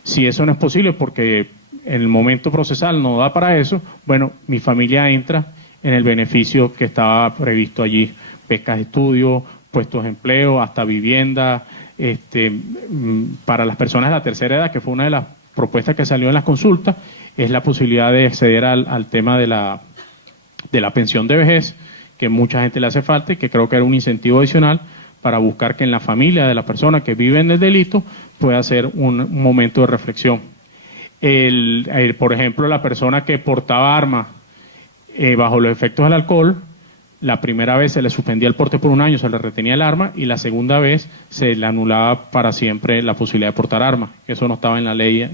Si eso no es posible porque en el momento procesal no da para eso, bueno, mi familia entra en el beneficio que estaba previsto allí, becas de estudio, puestos de empleo, hasta vivienda, para las personas de la tercera edad, que fue una de las propuestas que salió en las consultas, es la posibilidad de acceder al tema de la pensión de vejez, que mucha gente le hace falta y que creo que era un incentivo adicional para buscar que en la familia de la persona que vive en el delito pueda ser un momento de reflexión. Por ejemplo, la persona que portaba armas bajo los efectos del alcohol, la primera vez se le suspendía el porte por un año, se le retenía el arma, y la segunda vez se le anulaba para siempre la posibilidad de portar armas. Eso no estaba en la ley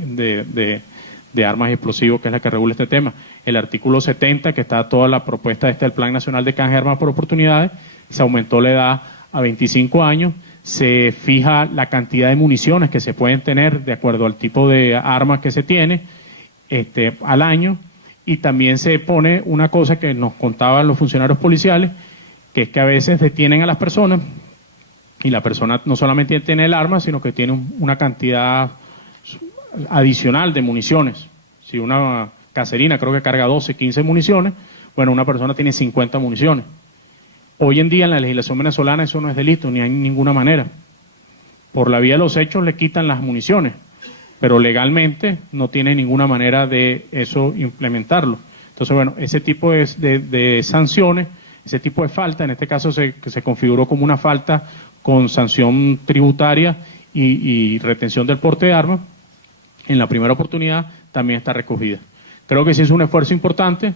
de armas y explosivos, que es la que regula este tema. El artículo 70, que está toda la propuesta del Plan Nacional de Canje de Armas por Oportunidades, se aumentó la edad a 25 años, se fija la cantidad de municiones que se pueden tener de acuerdo al tipo de armas que se tiene al año, y también se pone una cosa que nos contaban los funcionarios policiales, que es que a veces detienen a las personas y la persona no solamente tiene el arma, sino que tiene una cantidad adicional de municiones. Si una caserina creo que carga 12, 15 municiones, bueno, una persona tiene 50 municiones. Hoy en día en la legislación venezolana eso no es delito, ni hay ninguna manera. Por la vía de los hechos le quitan las municiones, pero legalmente no tiene ninguna manera de eso implementarlo. Entonces, bueno, ese tipo de sanciones, ese tipo de falta, en este caso se configuró como una falta con sanción tributaria y retención del porte de armas, en la primera oportunidad también está recogida. Creo que sí es un esfuerzo importante,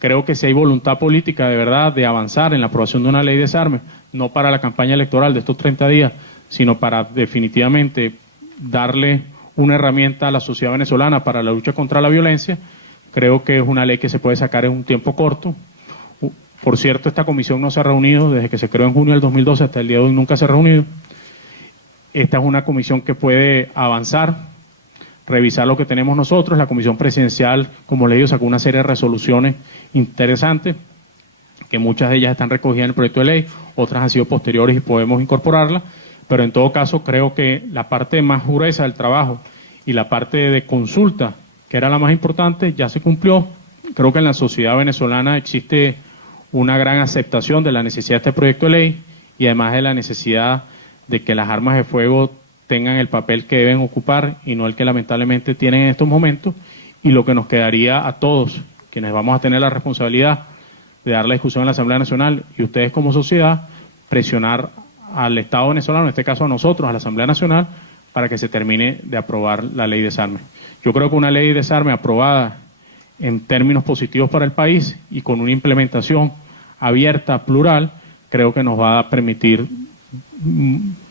creo que si hay voluntad política de verdad de avanzar en la aprobación de una ley de desarme, no para la campaña electoral de estos 30 días, sino para definitivamente darle una herramienta a la sociedad venezolana para la lucha contra la violencia, creo que es una ley que se puede sacar en un tiempo corto. Por cierto, esta comisión no se ha reunido desde que se creó en junio del 2012 hasta el día de hoy, nunca se ha reunido. Esta es una comisión que puede avanzar, revisar lo que tenemos nosotros. La comisión presidencial, como le digo, sacó una serie de resoluciones interesantes, que muchas de ellas están recogidas en el proyecto de ley, otras han sido posteriores y podemos incorporarlas, pero en todo caso creo que la parte más gruesa del trabajo y la parte de consulta, que era la más importante, ya se cumplió. Creo que en la sociedad venezolana existe una gran aceptación de la necesidad de este proyecto de ley y además de la necesidad de que las armas de fuego tengan el papel que deben ocupar y no el que lamentablemente tienen en estos momentos, y lo que nos quedaría a todos, quienes vamos a tener la responsabilidad de dar la discusión en la Asamblea Nacional y ustedes como sociedad, presionar al Estado venezolano, en este caso a nosotros, a la Asamblea Nacional, para que se termine de aprobar la ley de desarme. Yo creo que una ley de desarme aprobada en términos positivos para el país y con una implementación abierta, plural, creo que nos va a permitir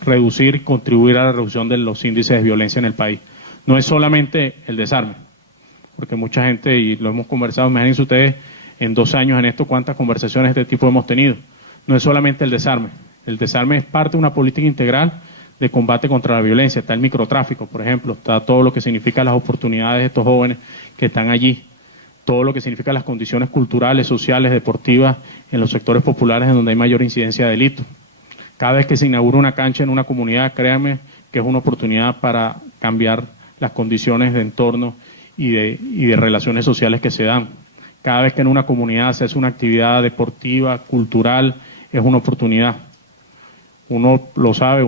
reducir y contribuir a la reducción de los índices de violencia en el país. No es solamente el desarme, porque mucha gente, y lo hemos conversado, imagínense ustedes, en 2 años en esto, cuántas conversaciones de este tipo hemos tenido. No es solamente el desarme es parte de una política integral de combate contra la violencia. Está el microtráfico, por ejemplo, está todo lo que significa las oportunidades de estos jóvenes que están allí, todo lo que significa las condiciones culturales, sociales, deportivas en los sectores populares en donde hay mayor incidencia de delitos. Cada vez que se inaugura una cancha en una comunidad, créanme que es una oportunidad para cambiar las condiciones de entorno y de relaciones sociales que se dan. Cada vez que en una comunidad se hace una actividad deportiva, cultural, es una oportunidad. Uno lo sabe,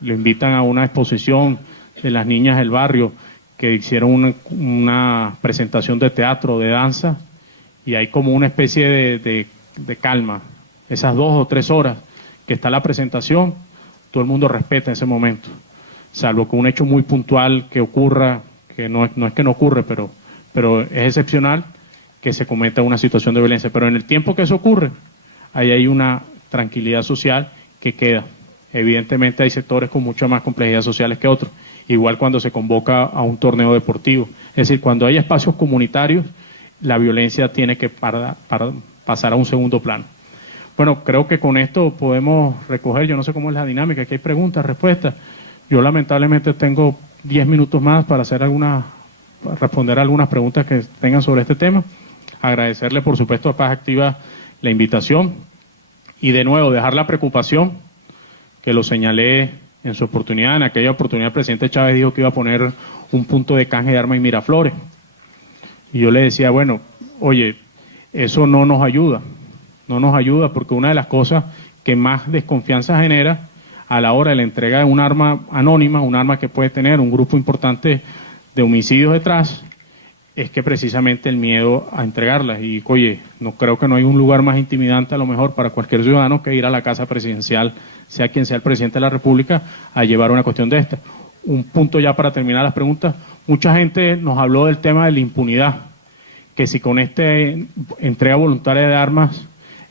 le invitan a una exposición de las niñas del barrio que hicieron una presentación de teatro, de danza, y hay como una especie de calma. Esas 2 o 3 horas que está la presentación, todo el mundo respeta ese momento, salvo que un hecho muy puntual que ocurra, que no es que no ocurre, pero es excepcional que se cometa una situación de violencia. Pero en el tiempo que eso ocurre, ahí hay una tranquilidad social que queda. Evidentemente hay sectores con mucha más complejidad sociales que otros, igual cuando se convoca a un torneo deportivo. Es decir, cuando hay espacios comunitarios, la violencia tiene que pasar a un segundo plano. Bueno, creo que con esto podemos recoger, yo no sé cómo es la dinámica, aquí hay preguntas, respuestas. Yo lamentablemente tengo 10 minutos más para responder algunas preguntas que tengan sobre este tema. Agradecerle, por supuesto, a Paz Activa la invitación y de nuevo dejar la preocupación que lo señalé en su oportunidad. En aquella oportunidad el presidente Chávez dijo que iba a poner un punto de canje de armas en Miraflores. Y yo le decía, bueno, oye, eso no nos ayuda porque una de las cosas que más desconfianza genera a la hora de la entrega de un arma anónima, un arma que puede tener un grupo importante de homicidios detrás, es que precisamente el miedo a entregarlas. Y oye, creo que no hay un lugar más intimidante a lo mejor para cualquier ciudadano que ir a la casa presidencial, sea quien sea el presidente de la República, a llevar una cuestión de esta. Un punto ya para terminar las preguntas. Mucha gente nos habló del tema de la impunidad, que si con este entrega voluntaria de armas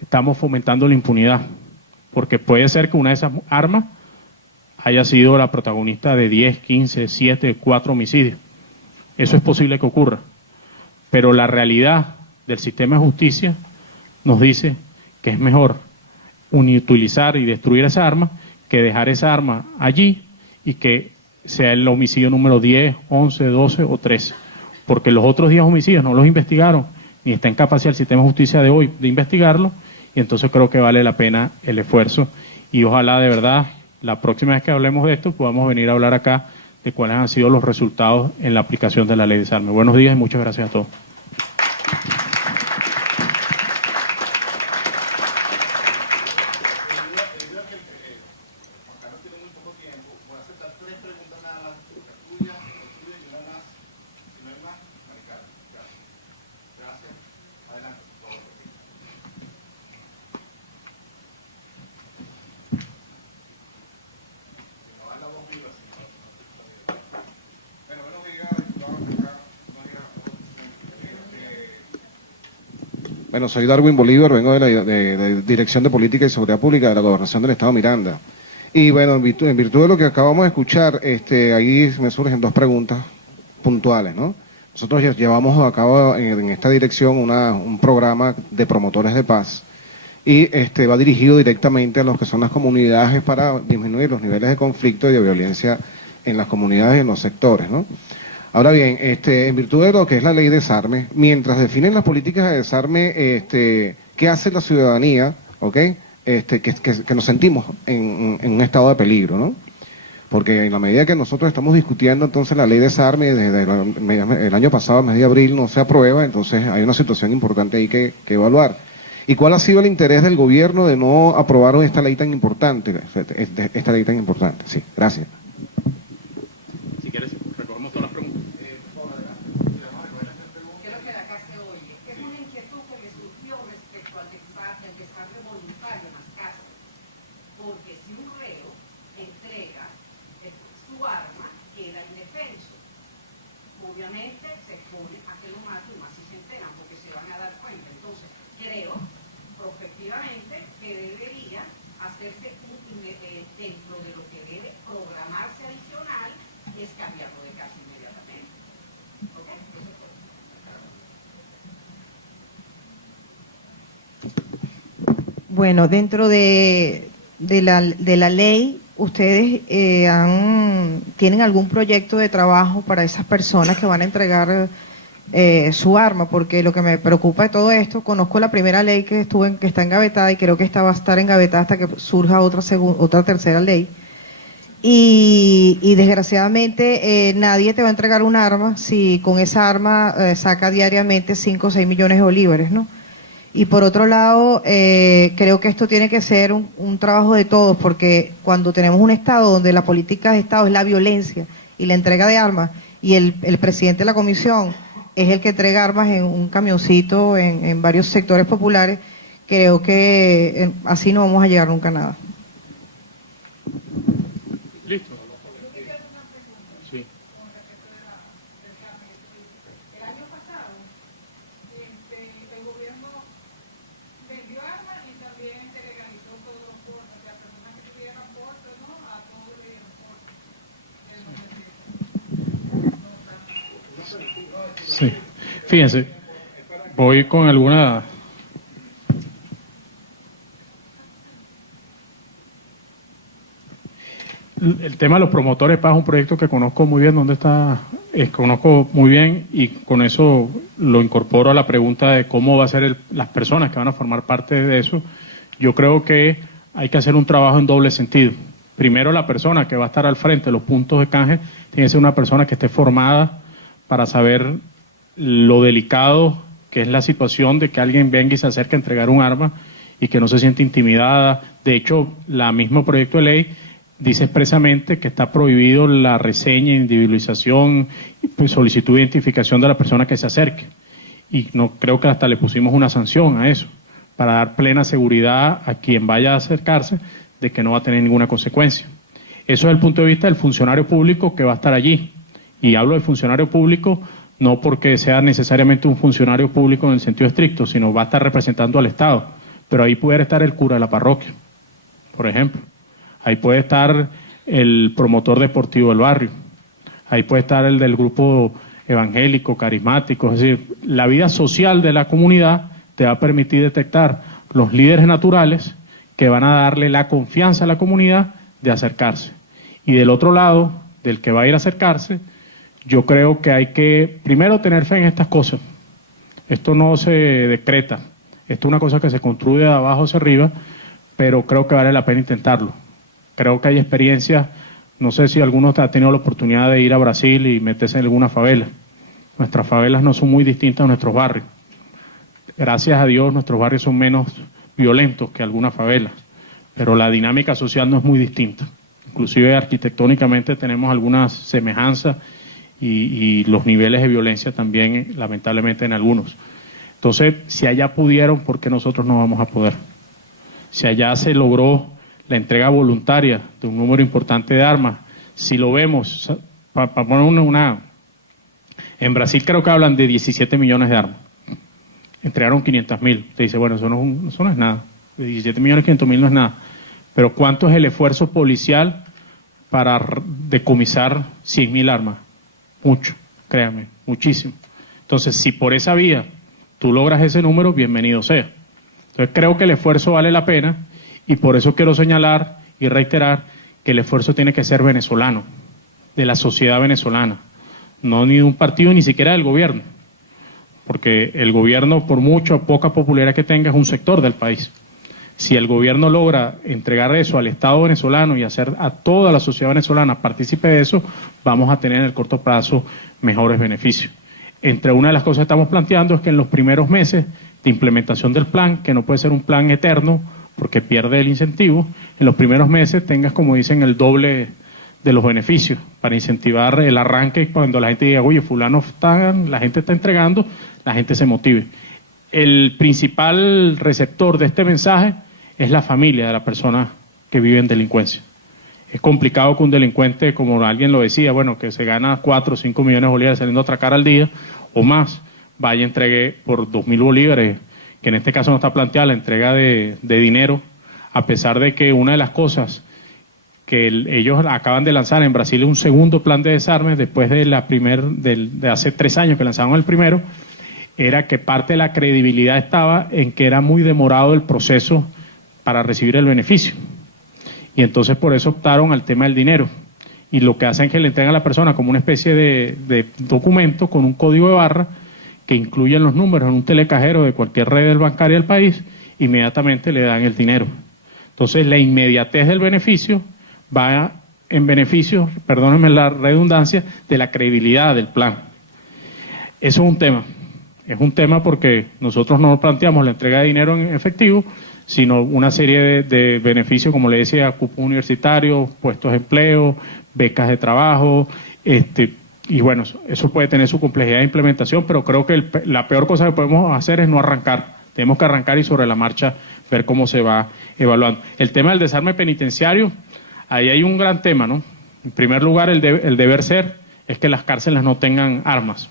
estamos fomentando la impunidad, porque puede ser que una de esas armas haya sido la protagonista de 10, 15, 7, 4 homicidios. Eso es posible que ocurra. Pero la realidad del sistema de justicia nos dice que es mejor utilizar y destruir esa arma que dejar esa arma allí y que sea el homicidio número 10, 11, 12 o 13. Porque los otros 10 homicidios no los investigaron, ni está en capacidad el sistema de justicia de hoy de investigarlo, y entonces creo que vale la pena el esfuerzo. Y ojalá de verdad, la próxima vez que hablemos de esto, podamos venir a hablar acá de cuáles han sido los resultados en la aplicación de la ley de desarme. Buenos días y muchas gracias a todos. Bueno, soy Darwin Bolívar, vengo de la Dirección de Política y Seguridad Pública de la Gobernación del Estado Miranda. Y bueno, en virtud de lo que acabamos de escuchar, ahí me surgen dos preguntas puntuales, ¿no? Nosotros llevamos a cabo en esta dirección un programa de promotores de paz y va dirigido directamente a los que son las comunidades para disminuir los niveles de conflicto y de violencia en las comunidades y en los sectores, ¿no? Ahora bien, en virtud de lo que es la ley de desarme, mientras definen las políticas de desarme, ¿qué hace la ciudadanía, okay? Que nos sentimos en un estado de peligro, ¿no? Porque en la medida que nosotros estamos discutiendo entonces la ley de desarme, desde el año pasado, mes de abril, no se aprueba, entonces hay una situación importante ahí que evaluar. ¿Y cuál ha sido el interés del gobierno de no aprobar esta ley tan importante? Esta ley tan importante, sí, gracias. Si quieres, recogemos todas las preguntas. Porque si un reo entrega su arma, queda indefenso. Obviamente se expone a que lo maten, más si se enteran, porque se van a dar cuenta. Entonces, creo, efectivamente, que debería hacerse dentro de lo que debe programarse adicional, es cambiarlo de casa inmediatamente. ¿Ok? Eso es todo. Bueno, dentro de la ley, ¿ustedes tienen algún proyecto de trabajo para esas personas que van a entregar su arma? Porque lo que me preocupa de todo esto, conozco la primera ley que está engavetada y creo que esta va a estar engavetada hasta que surja otra tercera ley. Y desgraciadamente nadie te va a entregar un arma si con esa arma saca diariamente 5 o 6 millones de bolívares, ¿no? Y por otro lado, creo que esto tiene que ser un trabajo de todos, porque cuando tenemos un Estado donde la política de Estado es la violencia y la entrega de armas, y el presidente de la comisión es el que entrega armas en un camioncito en varios sectores populares, creo que así no vamos a llegar nunca a nada. Listo. Sí. Sí. Fíjense, voy con alguna... El tema de los promotores de paz es un proyecto que conozco muy bien, conozco muy bien, y con eso lo incorporo a la pregunta de cómo va a ser las personas que van a formar parte de eso. Yo creo que hay que hacer un trabajo en doble sentido. primero la persona que va a estar al frente de los puntos de canje tiene que ser una persona que esté formada para saber lo delicado que es la situación de que alguien venga y se acerque a entregar un arma y que no se siente intimidada. De hecho, la mismo proyecto de ley dice expresamente que está prohibido la reseña, individualización, pues, solicitud de identificación de la persona que se acerque. Y no creo que hasta le pusimos una sanción a eso, para dar plena seguridad a quien vaya a acercarse de que no va a tener ninguna consecuencia. Eso es el punto de vista del funcionario público que va a estar allí. Y hablo de funcionario público no porque sea necesariamente un funcionario público en el sentido estricto, sino va a estar representando al Estado. Pero ahí puede estar el cura de la parroquia, por ejemplo. Ahí puede estar el promotor deportivo del barrio. Ahí puede estar el del grupo evangélico, carismático. Es decir, la vida social de la comunidad te va a permitir detectar los líderes naturales que van a darle la confianza a la comunidad de acercarse. Y del otro lado, del que va a ir a acercarse, yo creo que hay que primero tener fe en estas cosas. Esto no se decreta. Esto es una cosa que se construye de abajo hacia arriba, pero creo que vale la pena intentarlo. Creo que hay experiencias, no sé si alguno ha tenido la oportunidad de ir a Brasil y meterse en alguna favela. Nuestras favelas no son muy distintas a nuestros barrios. Gracias a Dios nuestros barrios son menos violentos que algunas favelas, pero la dinámica social no es muy distinta. Inclusive arquitectónicamente tenemos algunas semejanzas y los niveles de violencia también, lamentablemente, en algunos. Entonces, si allá pudieron, ¿por qué nosotros no vamos a poder? Si allá se logró la entrega voluntaria de un número importante de armas, si lo vemos, para poner una... En Brasil creo que hablan de 17 millones de armas. Entregaron 500.000. Te dice, bueno, eso no es nada. 17.500.000 no es nada. Pero ¿cuánto es el esfuerzo policial para decomisar 100.000 armas? Mucho, créanme, muchísimo. Entonces, si por esa vía tú logras ese número, bienvenido sea. Entonces, creo que el esfuerzo vale la pena y por eso quiero señalar y reiterar que el esfuerzo tiene que ser venezolano, de la sociedad venezolana, no ni de un partido, ni siquiera del gobierno, porque el gobierno, por mucho o poca popularidad que tenga, es un sector del país. Si el gobierno logra entregar eso al Estado venezolano y hacer a toda la sociedad venezolana partícipe de eso, vamos a tener en el corto plazo mejores beneficios. Entre una de las cosas que estamos planteando es que en los primeros meses de implementación del plan, que no puede ser un plan eterno porque pierde el incentivo, en los primeros meses tengas, como dicen, el doble de los beneficios para incentivar el arranque. Cuando la gente diga, oye, fulano está, la gente está entregando, la gente se motive. El principal receptor de este mensaje es la familia de la persona que vive en delincuencia. Es complicado que un delincuente, como alguien lo decía, bueno, que se gana 4 o 5 millones de bolívares saliendo a atracar al día o más, vaya y entregue por 2.000 bolívares, que en este caso no está planteada la entrega de dinero, a pesar de que una de las cosas que ellos acaban de lanzar en Brasil es un segundo plan de desarme, después de de hace 3 años que lanzaron el primero, era que parte de la credibilidad estaba en que era muy demorado el proceso para recibir el beneficio. Y entonces por eso optaron al tema del dinero. Y lo que hacen es que le entregan a la persona como una especie de documento con un código de barra que incluyen los números en un telecajero de cualquier red bancaria del país, inmediatamente le dan el dinero. Entonces la inmediatez del beneficio va en beneficio, perdónenme la redundancia, de la credibilidad del plan. Eso es un tema. Es un tema porque nosotros no planteamos la entrega de dinero en efectivo, sino una serie de beneficios, como le decía, cupo universitario, puestos de empleo, becas de trabajo, y bueno, eso puede tener su complejidad de implementación, pero creo que la peor cosa que podemos hacer es no arrancar. Tenemos que arrancar y sobre la marcha ver cómo se va evaluando. El tema del desarme penitenciario, ahí hay un gran tema, ¿no? En primer lugar, el deber ser es que las cárceles no tengan armas.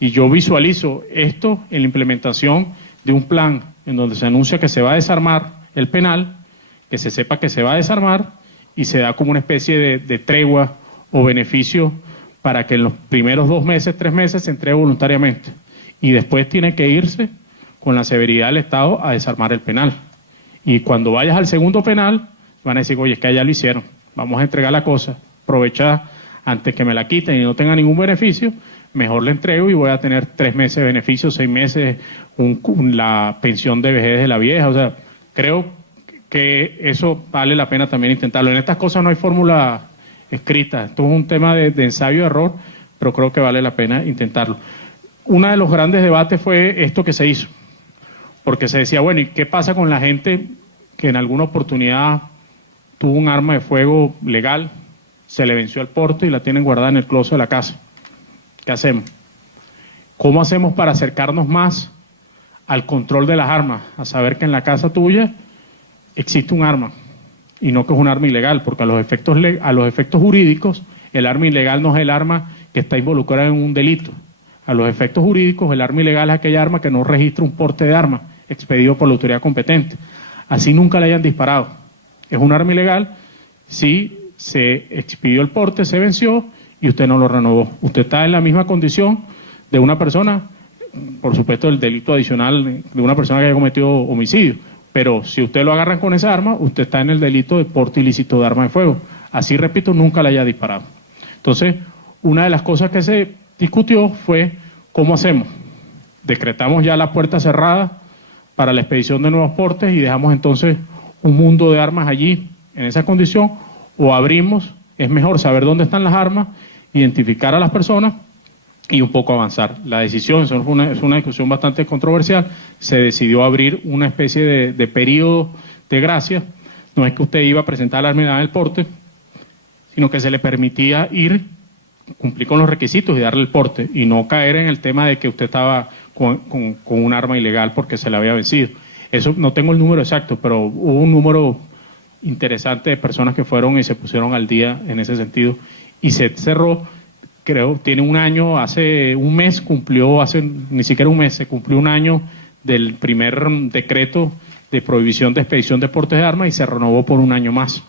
Y yo visualizo esto en la implementación de un plan en donde se anuncia que se va a desarmar el penal, que se sepa que se va a desarmar y se da como una especie de tregua o beneficio para que en los primeros 2 meses, 3 meses se entregue voluntariamente. Y después tiene que irse con la severidad del Estado a desarmar el penal. Y cuando vayas al segundo penal, van a decir, oye, es que allá lo hicieron, vamos a entregar la cosa, aprovecha antes que me la quiten y no tenga ningún beneficio, mejor le entrego y voy a tener 3 meses de beneficio, 6 meses, la pensión de vejez de la vieja. O sea, creo que eso vale la pena también intentarlo. En estas cosas no hay fórmula escrita, esto es un tema de ensayo y error, pero creo que vale la pena intentarlo. Uno de los grandes debates fue esto que se hizo, porque se decía, bueno, ¿y qué pasa con la gente que en alguna oportunidad tuvo un arma de fuego legal, se le venció el porte y la tienen guardada en el closet de la casa? ¿Qué hacemos? ¿Cómo hacemos para acercarnos más al control de las armas? A saber que en la casa tuya existe un arma y no que es un arma ilegal, porque a los efectos jurídicos el arma ilegal no es el arma que está involucrada en un delito. A los efectos jurídicos el arma ilegal es aquella arma que no registra un porte de arma expedido por la autoridad competente. Así nunca le hayan disparado. Es un arma ilegal si se expidió el porte, se venció y usted no lo renovó. Usted está en la misma condición de una persona, por supuesto el delito adicional de una persona que haya cometido homicidio, pero si usted lo agarran con esa arma, usted está en el delito de porte ilícito de arma de fuego. Así, repito, nunca le haya disparado. Entonces, una de las cosas que se discutió fue cómo hacemos. Decretamos ya la puerta cerrada para la expedición de nuevos portes y dejamos entonces un mundo de armas allí en esa condición, o abrimos. Es mejor saber dónde están las armas, identificar a las personas y un poco avanzar. La decisión, eso es una discusión bastante controversial, se decidió abrir una especie de periodo de gracia. No es que usted iba a presentar la arma y dar el porte, sino que se le permitía cumplir con los requisitos y darle el porte, y no caer en el tema de que usted estaba con un arma ilegal porque se le había vencido. Eso no tengo el número exacto, pero hubo un número interesante de personas que fueron y se pusieron al día en ese sentido, y se cerró. Creo, tiene un año, hace un mes ni siquiera un mes, se cumplió un año del primer decreto de prohibición de expedición de portes de armas y se renovó por un año más.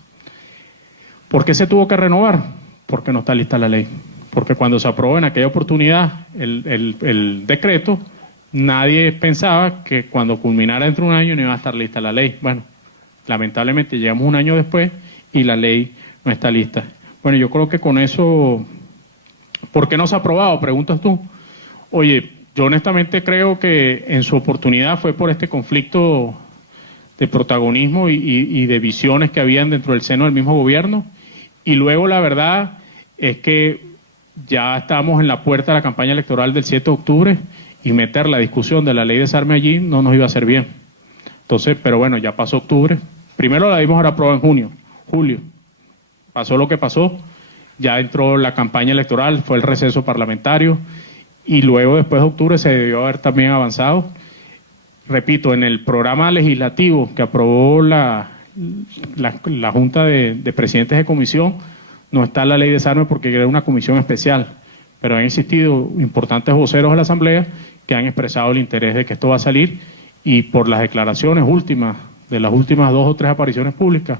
¿Por qué se tuvo que renovar? Porque no está lista la ley. Porque cuando se aprobó en aquella oportunidad el decreto, nadie pensaba que cuando culminara dentro de un año no iba a estar lista la ley. Bueno, lamentablemente llegamos un año después y la ley no está lista. Bueno, yo creo que con eso... ¿Por qué no se ha aprobado? Preguntas tú. Oye, yo honestamente creo que en su oportunidad fue por este conflicto de protagonismo y de visiones que habían dentro del seno del mismo gobierno. Y luego la verdad es que ya estamos en la puerta de la campaña electoral del 7 de octubre y meter la discusión de la ley de desarme allí no nos iba a hacer bien. Entonces, pero bueno, ya pasó octubre. Primero la dimos ahora aprobada en julio. Pasó lo que pasó. Ya entró la campaña electoral, fue el receso parlamentario y luego después de octubre se debió haber también avanzado. Repito, en el programa legislativo que aprobó la Junta de Presidentes de Comisión no está la ley de desarme porque era una comisión especial, pero han existido importantes voceros de la Asamblea que han expresado el interés de que esto va a salir, y por las declaraciones últimas, de las últimas 2 o 3 apariciones públicas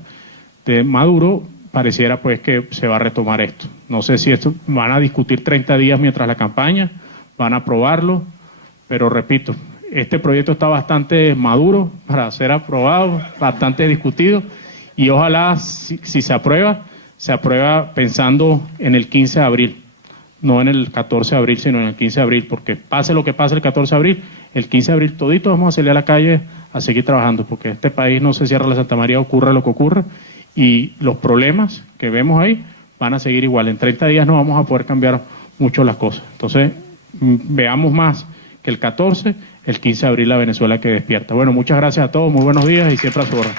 de Maduro, pareciera pues que se va a retomar esto. No sé si esto van a discutir 30 días mientras la campaña, van a aprobarlo, pero repito, este proyecto está bastante maduro para ser aprobado, bastante discutido, y ojalá si se aprueba pensando en el 15 de abril, no en el 14 de abril, sino en el 15 de abril, porque pase lo que pase el 14 de abril, el 15 de abril toditos vamos a salir a la calle a seguir trabajando, porque este país no se cierra la Santa María, ocurra lo que ocurra, y los problemas que vemos ahí van a seguir igual. En 30 días no vamos a poder cambiar mucho las cosas. Entonces, veamos más que el 14, el 15 de abril la Venezuela que despierta. Bueno, muchas gracias a todos, muy buenos días y siempre a su orden.